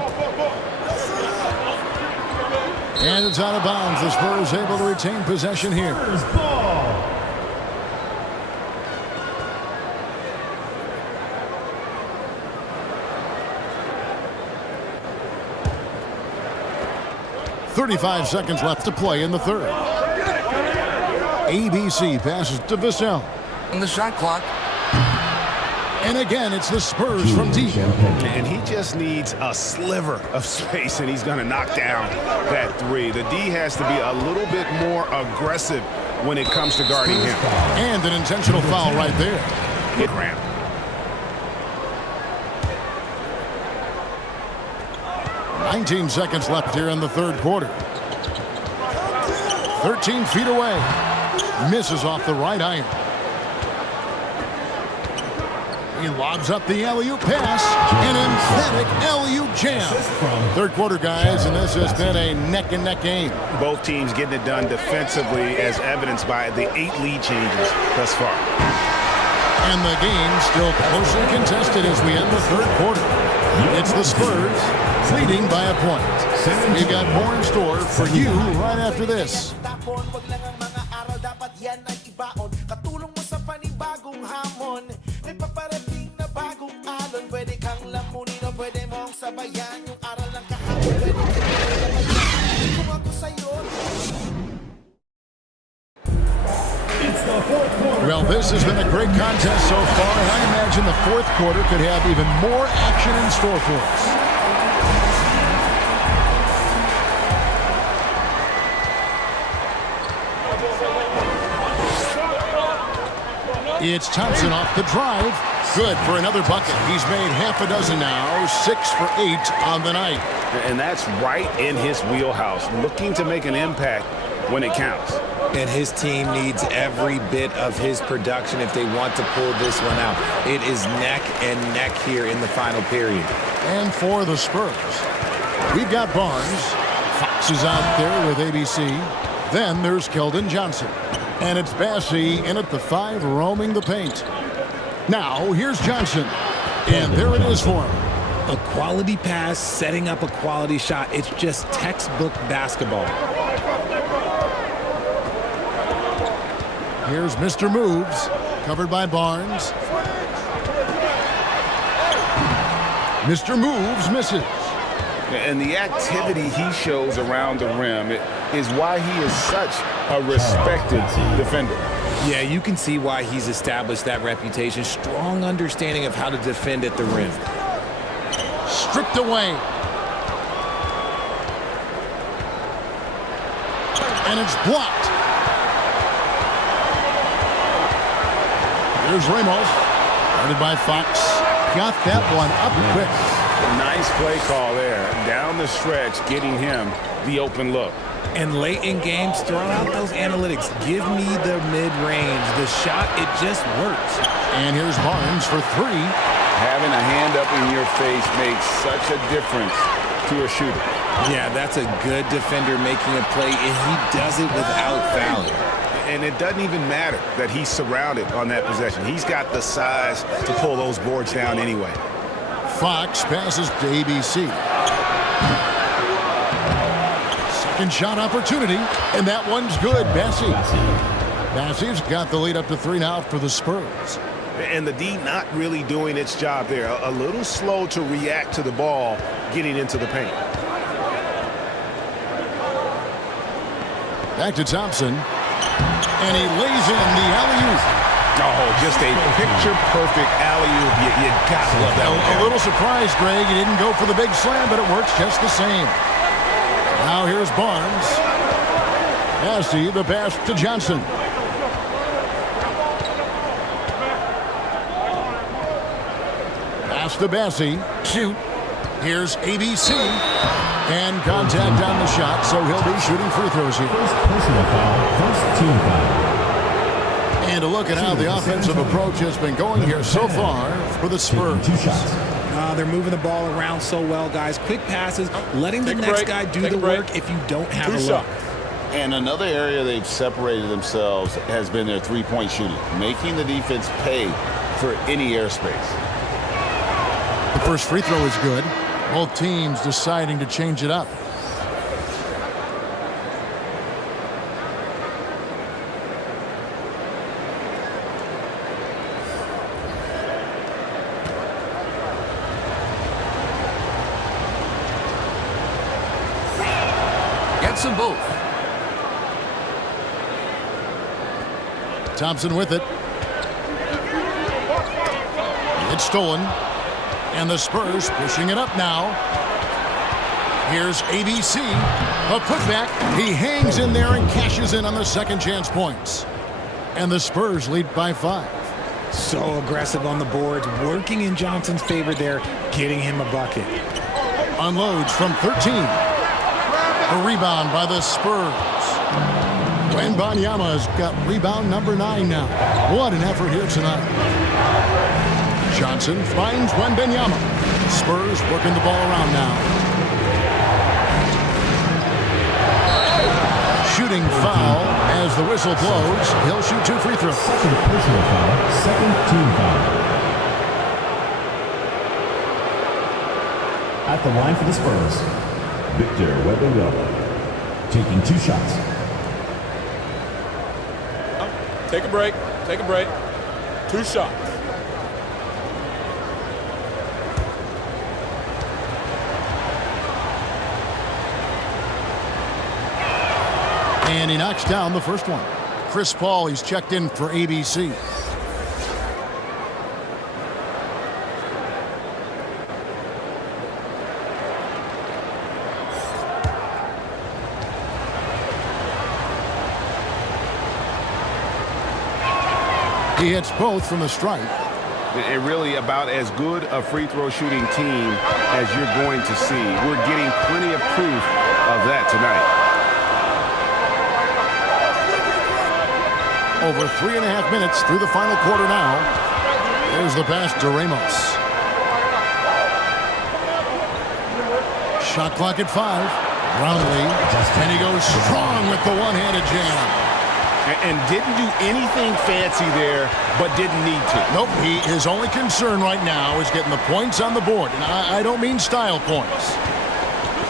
And it's out of bounds. The Spurs able to retain possession here. Spurs ball. .35 seconds left to play in the third. ABC passes to Vassell. And the shot clock. And again, it's the Spurs from deep. And he just needs a sliver of space, and he's going to knock down that three. The D has to be a little bit more aggressive when it comes to guarding him. And an intentional foul right there. Hit ramp. .19 seconds left here in the third quarter. 13 feet away. Misses off the right iron. He lobs up the alley-oop pass. An emphatic alley-oop jam. Third quarter, guys, and this has been a neck-and-neck game. Both teams getting it done defensively, as evidenced by the 8 lead changes thus far. And the game still closely contested as we end the third quarter. It's the Spurs leading by a point. We've got more in store for you right after this. pwede kang lamunin o pwede mong sabayan yung aral ng kahapon, pwede kung ako sa'yo. Well, this has been a great contest so far, and I imagine the fourth quarter could have even more action in store for us. It's Thompson off the drive. Good for another bucket. He's made half a dozen now, 6 for 8 on the night. And that's right in his wheelhouse, looking to make an impact when it counts. And his team needs every bit of his production if they want to pull this one out. It is neck and neck here in the final period. And for the Spurs, we've got Barnes. Fox is out there with ABC. Then there's Keldon Johnson. And it's Bassey in at the 5, roaming the paint. Now, here's Johnson. And there it is for him. A quality pass, setting up a quality shot. It's just textbook basketball. Here's Mr. Moves, covered by Barnes. Mr. Moves misses. And the activity he shows around the rim is why he is such a respected defender. Yeah, you can see why he's established that reputation. Strong understanding of how to defend at the rim. Stripped away. And it's blocked. Here's Ramos. Guarded by Fox. Got that one up quick. Nice play call there. Down the stretch, getting him the open look. And late in games, throw out those analytics. Give me the mid-range. The shot, it just works. And here's Barnes for 3. Having a hand up in your face makes such a difference to a shooter. Yeah, that's a good defender making a play, and he does it without fouling. And it doesn't even matter that he's surrounded on that possession. He's got the size to pull those boards down anyway. Fox passes to ABC. Second shot opportunity, and that one's good. Bassey. Bassey's got the lead up to 3 now for the Spurs. And the D not really doing its job there. A little slow to react to the ball getting into the paint. Back to Thompson. And he lays in the alley-oop. Oh, just a picture-perfect alley-oop. You gotta love that one. A little surprised, Greg. He didn't go for the big slam, but it works just the same. Now here's Barnes. Bassey, the pass to Johnson. Pass to Bassey. Shoot. Here's ABC. And contact on the shot, so he'll be shooting free throws here. First personal foul, first team foul. And a look at how the offensive approach has been going here so far for the Spurs. 2 shots. They're moving the ball around so well, guys. Quick passes, letting the next guy do the work if you don't have a look. And another area they've separated themselves has been their three-point shooting, making the defense pay for any airspace. The first free throw is good. Both teams deciding to change it up. Gets them both. Thompson with it. It's stolen. And the Spurs pushing it up now. Here's ABC. A putback. He hangs in there and cashes in on the second chance points. And the Spurs lead by 5. So aggressive on the boards, working in Johnson's favor there, getting him a bucket. Unloads from 13. A rebound by the Spurs. Wembanyama's got rebound number 9 now. What an effort here tonight. Johnson finds Wembanyama. Spurs working the ball around now. Shooting foul as the whistle blows. He'll shoot 2 free throws. Second personal foul, second team foul. At the line for the Spurs, Victor Wembanyama taking 2 shots. Take a break. Take a break. 2 shots. And he knocks down the first one. Chris Paul, he's checked in for ABC. He hits both from the stripe. And really about as good a free throw shooting team as you're going to see. We're getting plenty of proof of that tonight. Over 3.5 minutes through the final quarter now. There's the pass to Ramos. Shot clock at 5. Brownlee. And he goes strong with the one-handed jam. And didn't do anything fancy there, but didn't need to. Nope, his only concern right now is getting the points on the board. And I don't mean style points.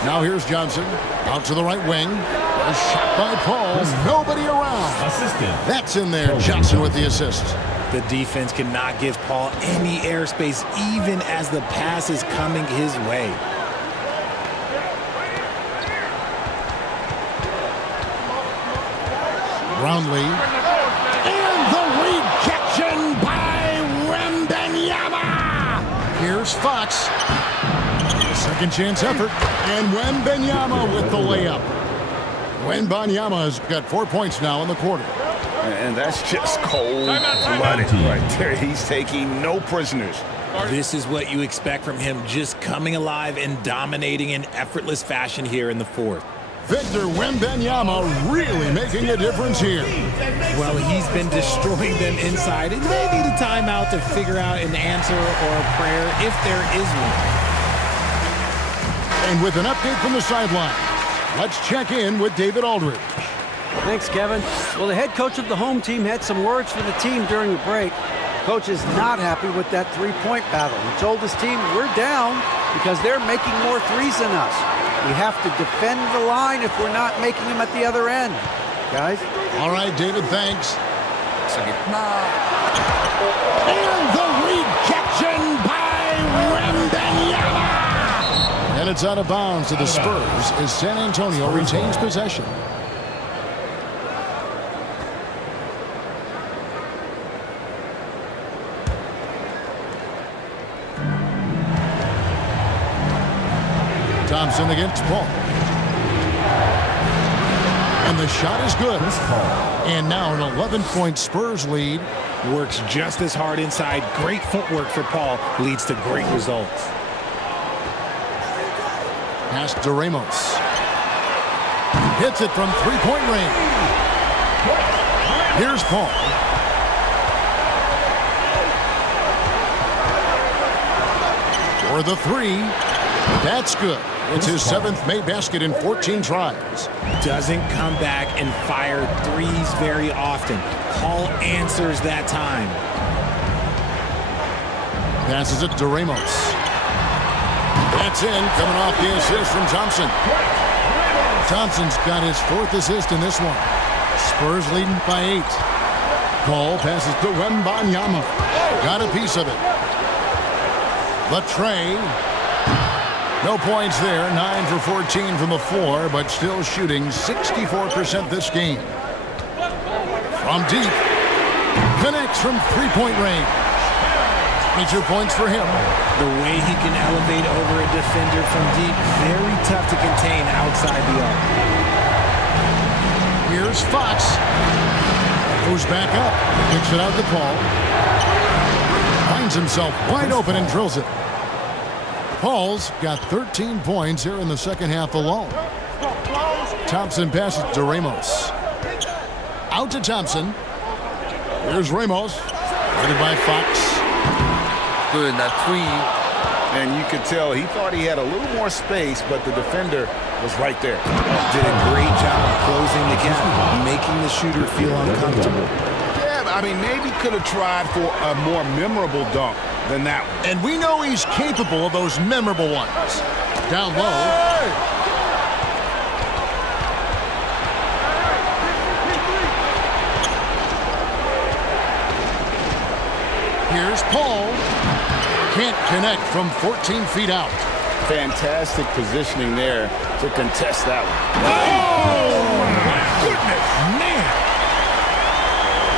Now here's Johnson. Out to the right wing. A shot by Paul. Nobody around. Assistant. That's in there. Johnson with the assist. The defense cannot give Paul any airspace, even as the pass is coming his way. Brownlee. And the rejection by Wembanyama. Here's Fox. Second chance effort. And Wembanyama with the layup. Wembanyama has got 4 points now in the quarter. And that's just cold-blooded right there. He's taking no prisoners. This is what you expect from him, just coming alive and dominating in effortless fashion here in the fourth. Victor Wembanyama really making a difference here. Well, he's been destroying them inside. It may need a timeout to figure out an answer or a prayer if there is one. And with an update from the sideline, let's check in with David Aldridge. Thanks, Kevin. Well, the head coach of the home team had some words for the team during the break. Coach is not happy with that three-point battle. He told his team, we're down because they're making more threes than us. We have to defend the line if we're not making them at the other end. Guys? All right, David, thanks. Sige. And the rejection by Wembanyama. And it's out of bounds to the Spurs as San Antonio retains possession. Thompson against Paul. And the shot is good. And now an 11-point Spurs lead. Works just as hard inside. Great footwork for Paul. Leads to great results. Pass to Ramos. Hits it from three-point range. Here's Paul. For the three. That's good. It's his 7th made basket in 14 tries. Doesn't come back and fire threes very often. Paul answers that time. Passes it to Ramos. That's in, coming off the assist from Thompson. Thompson's got his 4th assist in this one. Spurs leading by 8. Paul passes to Wembanyama. Got a piece of it. Latrey. No points there, 9 for 14 from the floor, but still shooting 64% this game. From deep, connects from three-point range. 22 points for him. The way he can elevate over a defender from deep, very tough to contain outside the arc. Here's Fox. Goes back up, kicks it out to Paul. Finds himself wide open and drills it. Paul's got 13 points here in the second half alone. Thompson passes to Ramos. Out to Thompson. Here's Ramos. Headed by Fox. Good, that three. And you could tell he thought he had a little more space, but the defender was right there. Did a great job closing the gap, making the shooter feel uncomfortable. Yeah, I mean, maybe could have tried for a more memorable dunk than that one. And we know he's capable of those memorable ones. Down low. Here's Paul. Can't connect from 14 feet out. Fantastic positioning there to contest that one. Oh, my goodness. Man.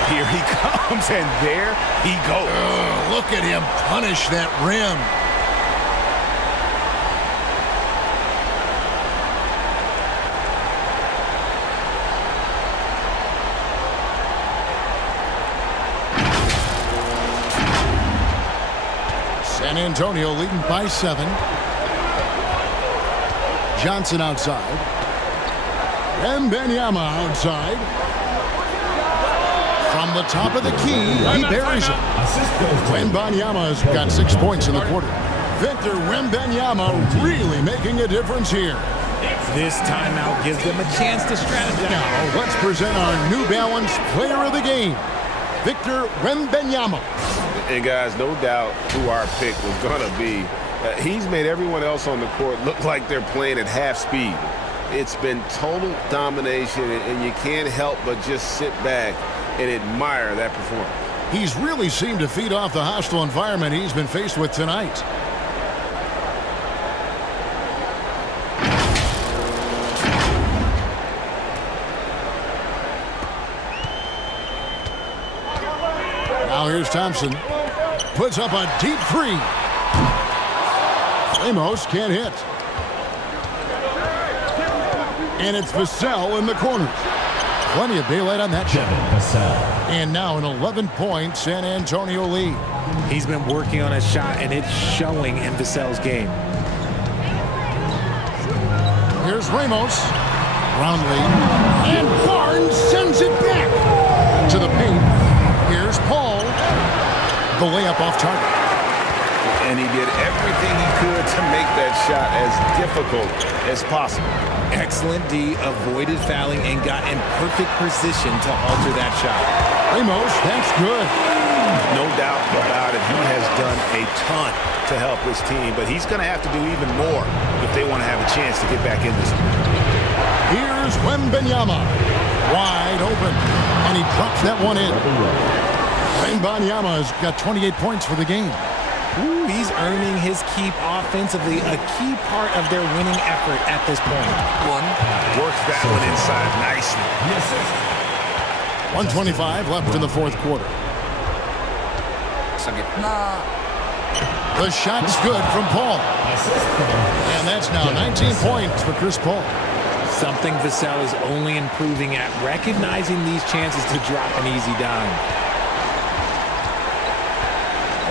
Here he comes, and there he goes. Oh, look at him punish that rim. San Antonio leading by 7. Johnson outside. Wembanyama outside. From the top of the key, he buries it. Wembanyama's got 6 points in the quarter. Victor Wembanyama really making a difference here. This timeout gives them a chance to strategize. Now, let's present our New Balance player of the game, Victor Wembanyama. And guys, no doubt who our pick was going to be. He's made everyone else on the court look like they're playing at half speed. It's been total domination, and you can't help but just sit back and admire that performance. He's really seemed to feed off the hostile environment he's been faced with tonight. Now here's Thompson. Puts up a deep three. Ramos can't hit. And it's Vassell in the corner. Plenty of daylight on that shot. And now an 11-point San Antonio lead. He's been working on his shot, and it's showing in Vassell's game. Here's Ramos. Roundly. And Barnes sends it back to the paint. Here's Paul. The layup off target. And he did everything he could to make that shot as difficult as possible. Excellent D, avoided fouling, and got in perfect position to alter that shot. Ramos, that's good. No doubt about it. He has done a ton to help his team, but he's going to have to do even more if they want to have a chance to get back in this one. Here's Wembanyama. Wide open. And he drops that one in. Wembanyama's got 28 points for the game. Ooh, he's earning his keep offensively, a key part of their winning effort at this point. Works that one inside nicely. 1:25 left in the fourth quarter. The shot's good from Paul. And that's now 19 points for Chris Paul. Something Vassell is only improving at, recognizing these chances to drop an easy dime.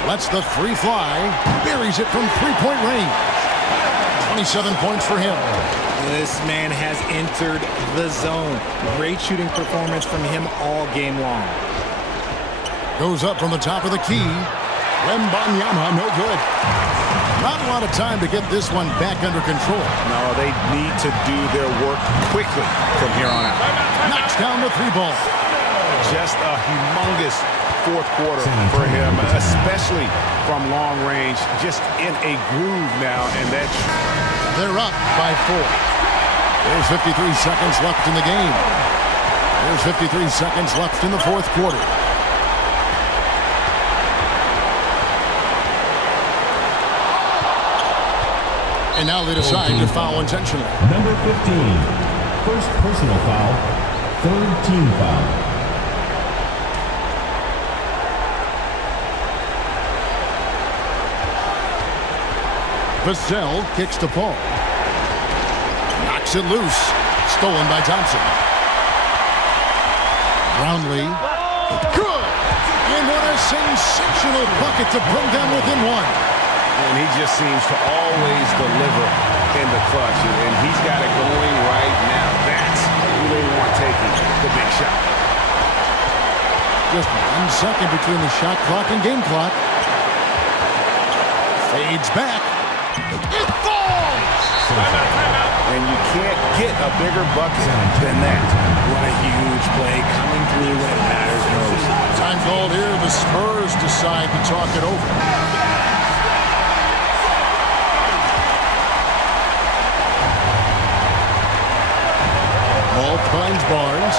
Lets the three fly. Buries it from three-point range. 27 points for him. This man has entered the zone. Great shooting performance from him all game long. Goes up from the top of the key. Wembanyama, no good. Not a lot of time to get this one back under control. No, they need to do their work quickly from here on out. Knocks down the three ball. Just a humongous fourth quarter for him, especially from long range. Just in a groove now, and they're up by 4. There's 53 seconds left in the game. There's 53 seconds left in the fourth quarter. And now they decide to foul intentionally. Number 15, first personal foul, third team foul. Vassell kicks to Paul. Knocks it loose. Stolen by Thompson. Brownlee. Good! And what a sensational bucket to bring them within one. And he just seems to always deliver in the clutch. And he's got it going right now. That's who they want taking the big shot. Just 1 second between the shot clock and game clock. Fades back. It falls! And you can't get a bigger bucket than that. What a huge play coming through when it matters most. Time called here. The Spurs decide to talk it over. Ball finds Barnes.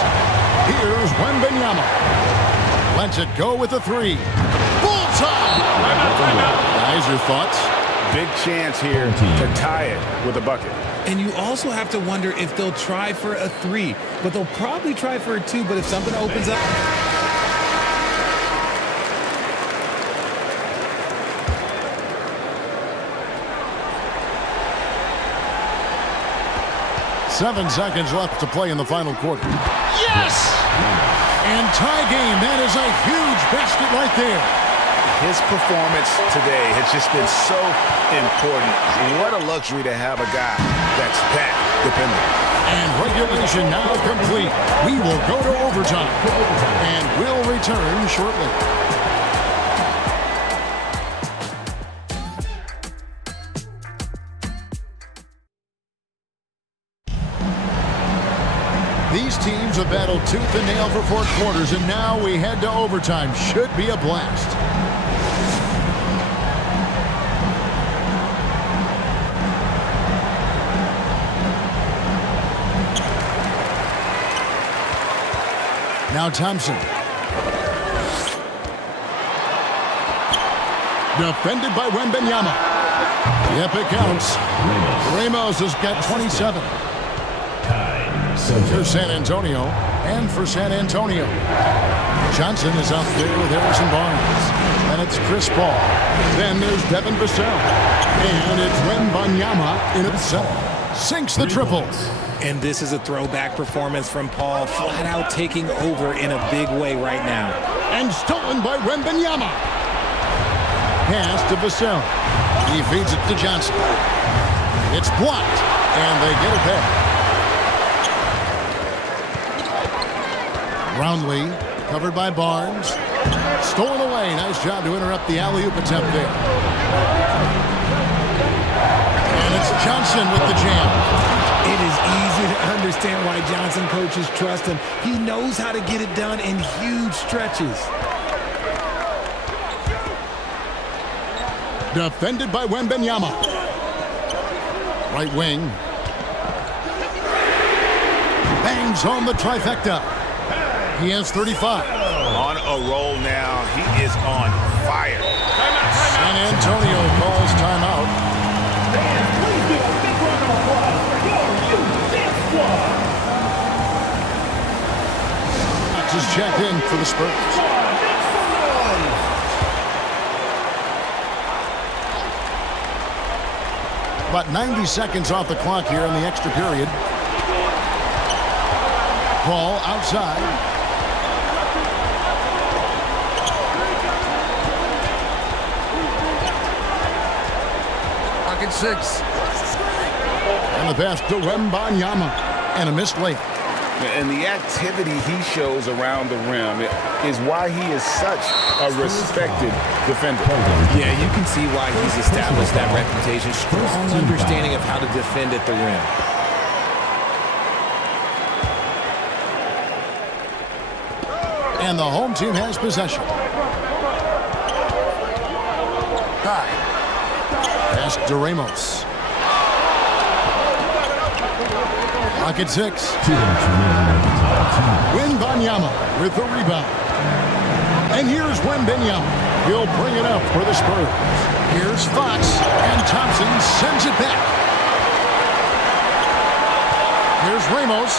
Here's Wembanyama. Lets it go with a three. Bullseye! Guys, your thoughts? Big chance here to tie it with a bucket. And you also have to wonder if they'll try for a 3, but they'll probably try for a 2, but if something opens up. Seven seconds left to play in the final quarter. Yes! And tie game. That is a huge basket right there. His performance today has just been so important. What a luxury to have a guy that's that dependent. And regulation now complete. We will go to overtime. And we'll return shortly. These teams have battled tooth and nail for 4 quarters, and now we head to overtime. Should be a blast. Now Thompson. Defended by Wembanyama. Yep, it counts. Ramos has got 27. For San Antonio, and for San Antonio. Johnson is out there with Harrison Barnes. And it's Chris Paul. Then there's Devin Vassell. And it's Wembanyama in at the center. Sinks the triple. And this is a throwback performance from Paul, flat out taking over in a big way right now. And stolen by Wembanyama. Pass to Vassell. He feeds it to Johnson. It's blocked, and they get it back. Roundley, covered by Barnes. Stolen away. Nice job to interrupt the alley-oop attempt there. And it's Johnson with the jam. It is easy to understand why Johnson coaches trust him. He knows how to get it done in huge stretches. Defended by Wembanyama. Right wing. Bangs home the trifecta. He has 35. On a roll now. He is on fire. San Antonio calls timeout. Please give a big round of applause for your youth squad. Just checked in for the Spurs. About 90 seconds off the clock here in the extra period. Ball outside. Pocket 6. And the pass to Wembanyama. And a missed layup. And the activity he shows around the rim is why he is such a respected defender. Yeah, you can see why he's established that reputation. Strong understanding of how to defend at the rim. And the home team has possession. Pass to Ramos. Pocket 6. Wembanyama with the rebound. And here's Wembanyama. He'll bring it up for the Spurs. Here's Fox, and Thompson sends it back. Here's Ramos.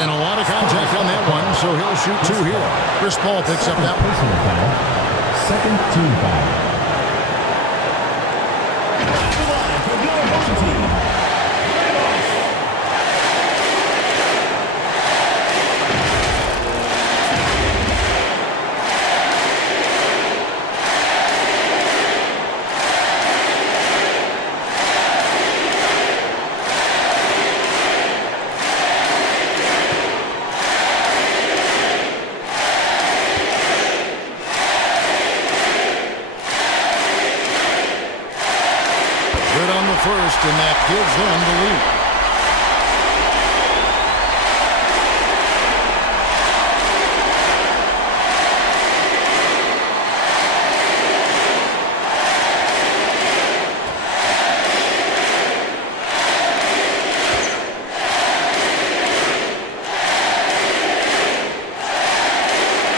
And a lot of contact on that one, so he'll shoot 2 here. Chris Paul picks up that one. Second team foul. First, and that gives them the lead.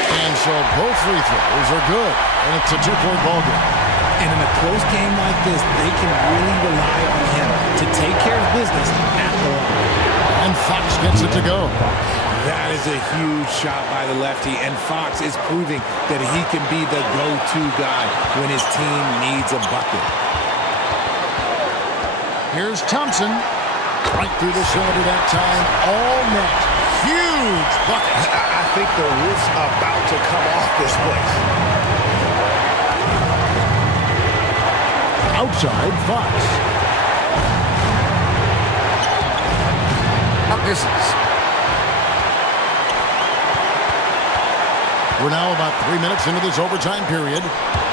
And so both free throws are good, and it's a 2-point ball game. And in a close game like this, they can really rely on him to take care of business at the line. And Fox gets it to go. That is a huge shot by the lefty, and Fox is proving that he can be the go-to guy when his team needs a bucket. Here's Thompson. Right through the shoulder that time. All net. Huge bucket. I think the roof's about to come off this place. Outside, Fox. Misses. We're now about 3 minutes into this overtime period.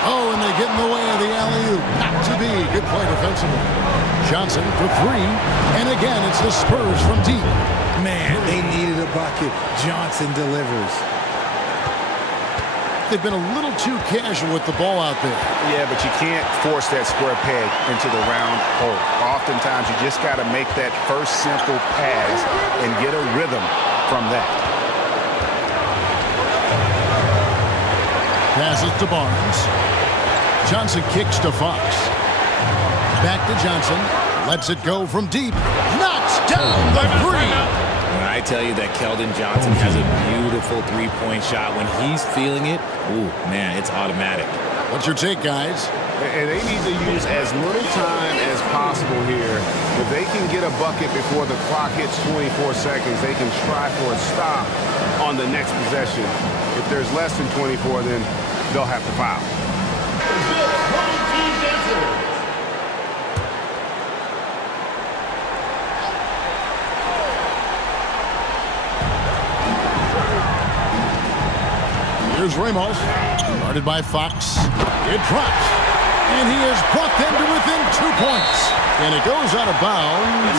Oh, and they get in the way of the alley-oop. Not to be. Good play defensively. Johnson for three. And again, it's the Spurs from deep. Man, they needed a bucket. Johnson delivers. They've been a little too casual with the ball out there. Yeah, but you can't force that square peg into the round hole. Oftentimes, you just got to make that first simple pass and get a rhythm from that. Passes to Barnes. Johnson kicks to Fox. Back to Johnson. Lets it go from deep. Knocks down the three. When I tell you that Keldon Johnson has a beautiful three-point shot, when he's feeling it, ooh, man, it's automatic. What's your take, guys? And they need to use as little time as possible here. If they can get a bucket before the clock hits 24 seconds, they can try for a stop on the next possession. If there's less than 24, then they'll have to foul. Here's Ramos, guarded by Fox. It drops, and he has brought them to within 2 points. And it goes out of bounds.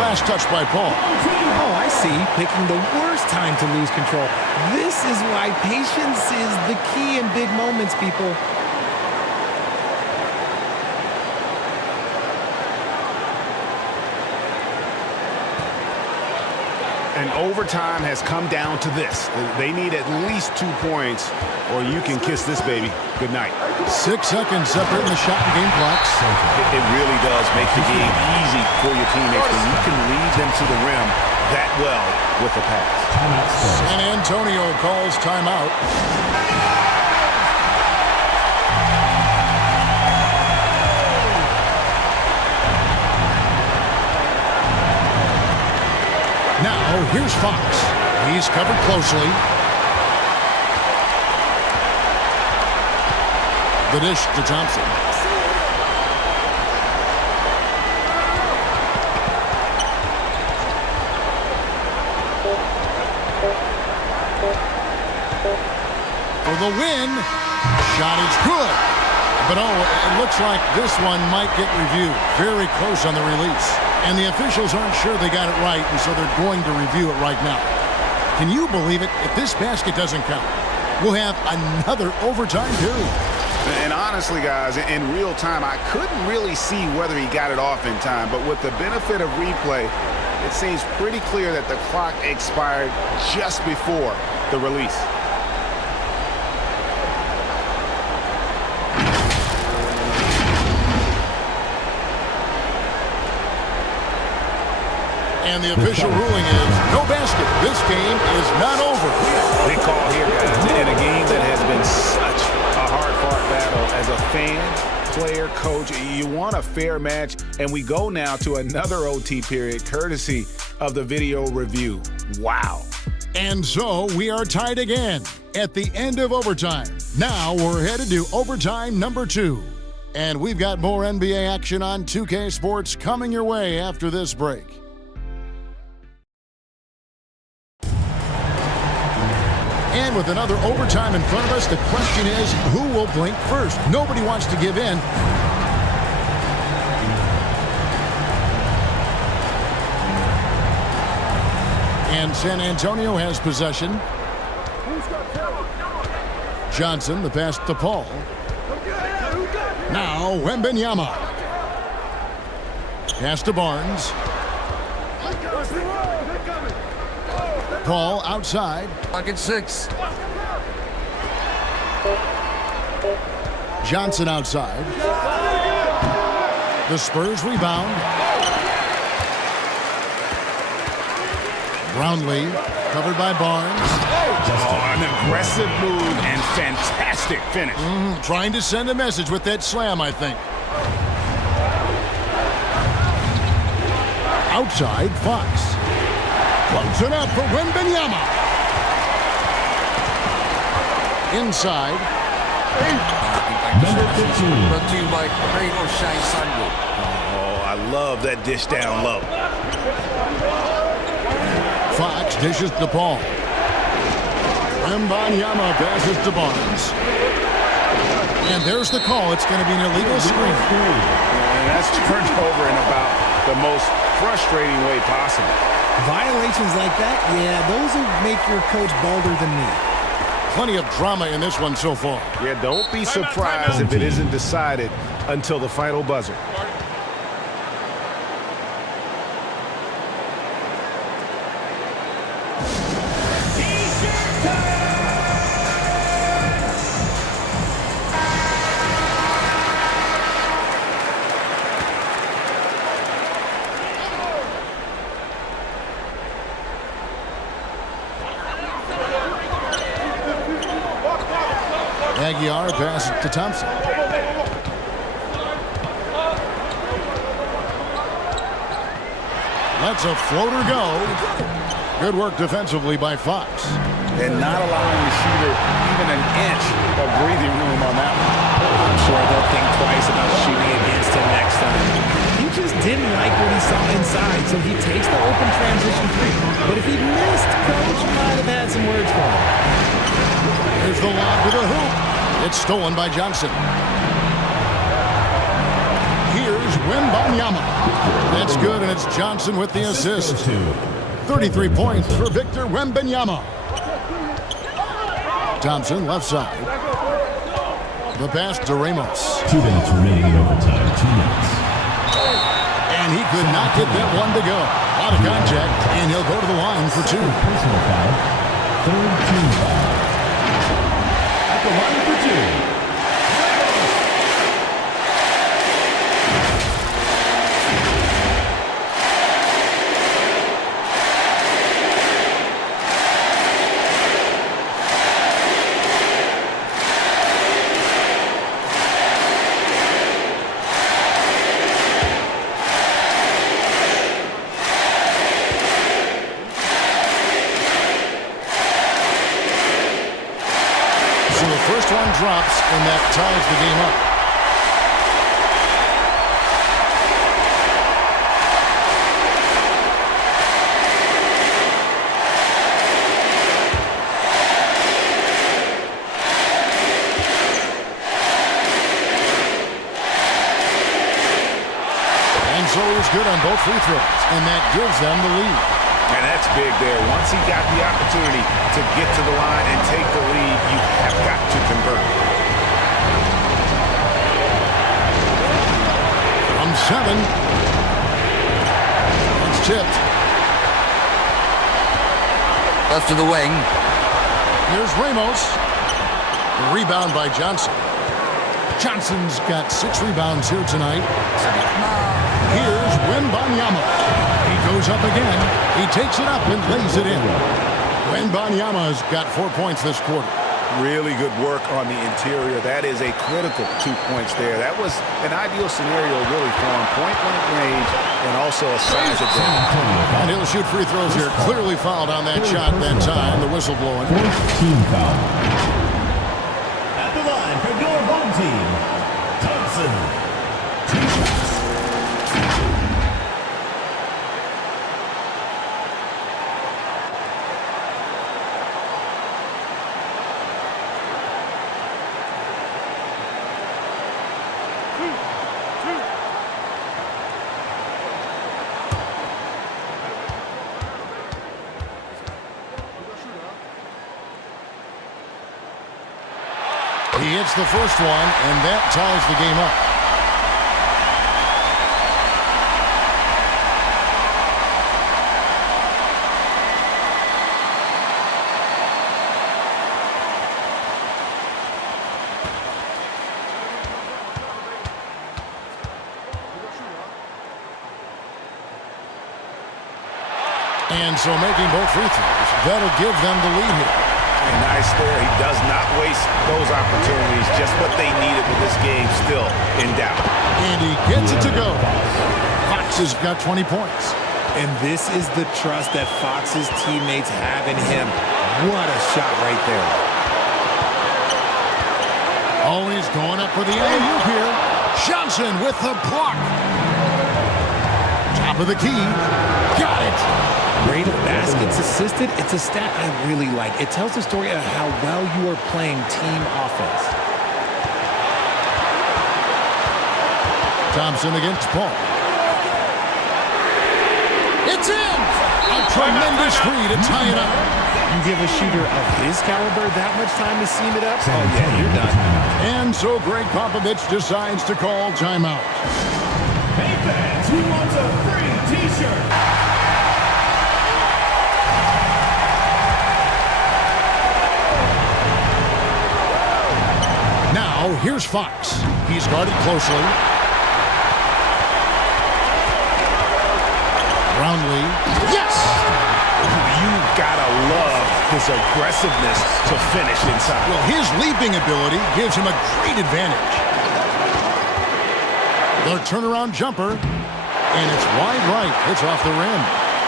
Last touch by Paul. Oh, I see. Picking the worst time to lose control. This is why patience is the key in big moments, people. And overtime has come down to this. They need at least 2 points, or you can kiss this baby goodnight. 6 seconds separating the shot and game clocks. It really does make the game easy for your teammates when you can lead them to the rim that well with the pass. San Antonio calls timeout. Now, here's Fox. He's covered closely. The dish to Thompson. For the win. Shot is good. But oh, it looks like this one might get reviewed. Very close on the release. And the officials aren't sure they got it right, and so they're going to review it right now. Can you believe it? If this basket doesn't count, we'll have another overtime period. And honestly, guys, in real time, I couldn't really see whether he got it off in time. But with the benefit of replay, it seems pretty clear that the clock expired just before the release. And the official ruling is no basket. This game is not over. Big call here, guys. In a game that has been such a hard-fought battle. As a fan, player, coach, you want a fair match. And we go now to another OT period, courtesy of the video review. Wow. And so we are tied again at the end of overtime. Now we're headed to overtime number 2. And we've got more NBA action on 2K Sports coming your way after this break. And with another overtime in front of us, the question is, who will blink first? Nobody wants to give in. And San Antonio has possession. Johnson, the pass to Paul. Now, Wembanyama. Pass to Barnes. Paul outside. Pocket 6. Johnson outside. The Spurs rebound. Brownlee covered by Barnes. Oh, an aggressive move and fantastic finish. Trying to send a message with that slam, I think. Outside, Fox. Floats it up for Wembanyama. Inside. Number 15. Brought to you by Rainbow Shine Sunroof. Oh, I love that dish down low. Fox dishes the ball. Wembanyama passes to Barnes. And there's the call. It's going to be an illegal screen. And that's turned over in about the most frustrating way possible. Violations like that, yeah, those will make your coach bolder than me. Plenty of drama in this one so far. Yeah, don't be surprised if it isn't decided until the final buzzer. Aguiar passes to Thompson. Lets a floater go. Good work defensively by Fox. And not allowing the shooter even an inch of breathing room on that one. I'm sure they'll think twice about shooting against him next time. He just didn't like what he saw inside, so he takes the open transition three. But if he missed, coach might have had some words for him. Here's the lob to the hoop. It's stolen by Johnson. Here's Wembanyama. That's good, and it's Johnson with the assist. 33 points for Victor Wembanyama. Thompson left side. The pass to Ramos. 2 minutes remaining in overtime. 2 minutes. And he could not get that one to go. A lot of contact, and he'll go to the line for 2. Personal foul. Third team foul. At the line for 2. Drops, and that ties the game up. And so he was good on both free throws, and that gives them the lead. And that's big there. Once he got the opportunity to get to the line and take the lead, you have got to convert. From 7. It's tipped. Left to the wing. Here's Ramos. The rebound by Johnson. Johnson's got 6 rebounds here tonight. Here's Wembanyama. He goes up again. He takes it up and lays it in. Wembanyama's got 4 points this quarter. Really good work on the interior. That is a critical 2 points there. That was an ideal scenario really for him. Point-blank range and also a size advantage. And he'll shoot free throws here. Clearly fouled on that shot that time. The whistle blowing. Team foul. At the line for your home team, Thompson. 2 shots. He hits the first one, and that ties the game up. And so making both free throws, that'll give them the lead here. And nice there. He does not waste those opportunities. Just what they needed with this game still in doubt. And he gets it to go. Fox has got 20 points. And this is the trust that Fox's teammates have in him. What a shot right there. Always going up for the alley-oop here. Johnson with the block. Top of the key. Got it. Rate of baskets assisted, it's a stat I really like. It tells the story of how well you are playing team offense. Thompson against Paul. It's in! A tremendous three to tie it up. You give a shooter of his caliber that much time to seam it up? Oh, yeah, you're done. And so Greg Popovich decides to call timeout. Hey, fans, who wants a free T-shirt? Now, here's Fox. He's guarded closely. Brownlee. Yes! You've got to love his aggressiveness to finish inside. Well, his leaping ability gives him a great advantage. The turnaround jumper. And it's wide right. It's off the rim.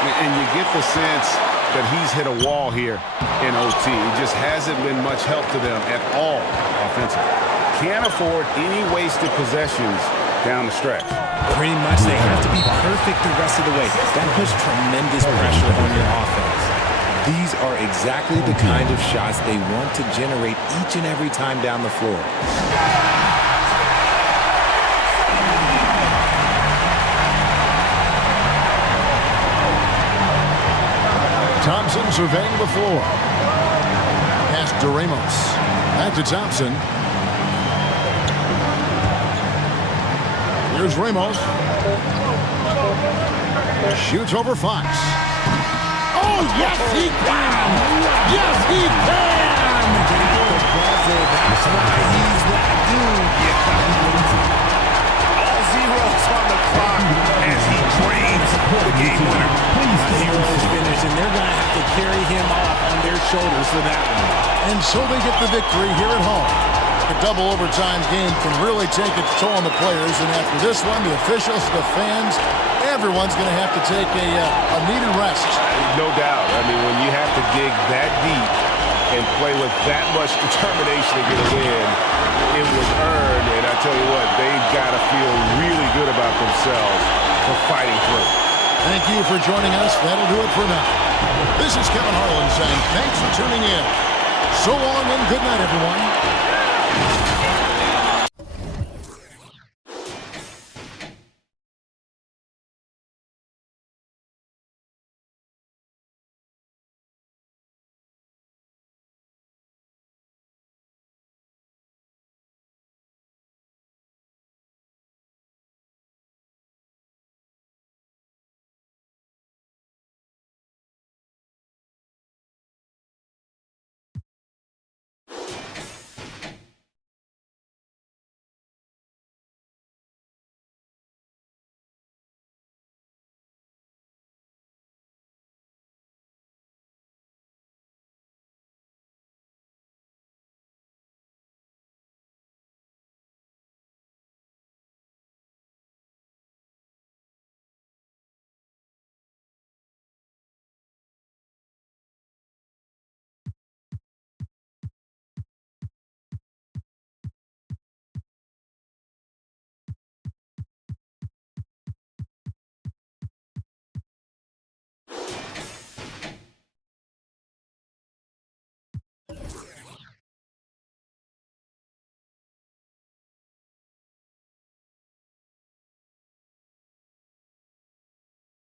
And you get the sense that he's hit a wall here in OT. He just hasn't been much help to them at all offensively. Can't afford any wasted possessions down the stretch. Pretty much they have to be perfect the rest of the way. That puts tremendous pressure on your offense. These are exactly the kind of shots they want to generate each and every time down the floor. Thompson surveying the floor. Pass to Ramos. Back to Thompson. Here's Ramos. Shoots over Fox. Oh, yes, he can! Yes, he can! That's why he's that dude. All zeros on the clock as he drains the game winner. Heroes finish, and they're going to have to carry him off on their shoulders for that one. And so they get the victory here at home. A double overtime game can really take its toll on the players, and after this one, the officials, the fans, everyone's going to have to take a needed rest. No doubt. I mean, when you have to dig that deep and play with that much determination to get a win, it was earned, and I tell you what, they've got to feel really good about themselves for fighting through. Thank you for joining us. That'll do it for now. This is Kevin Harlan saying thanks for tuning in. So long and good night, everyone.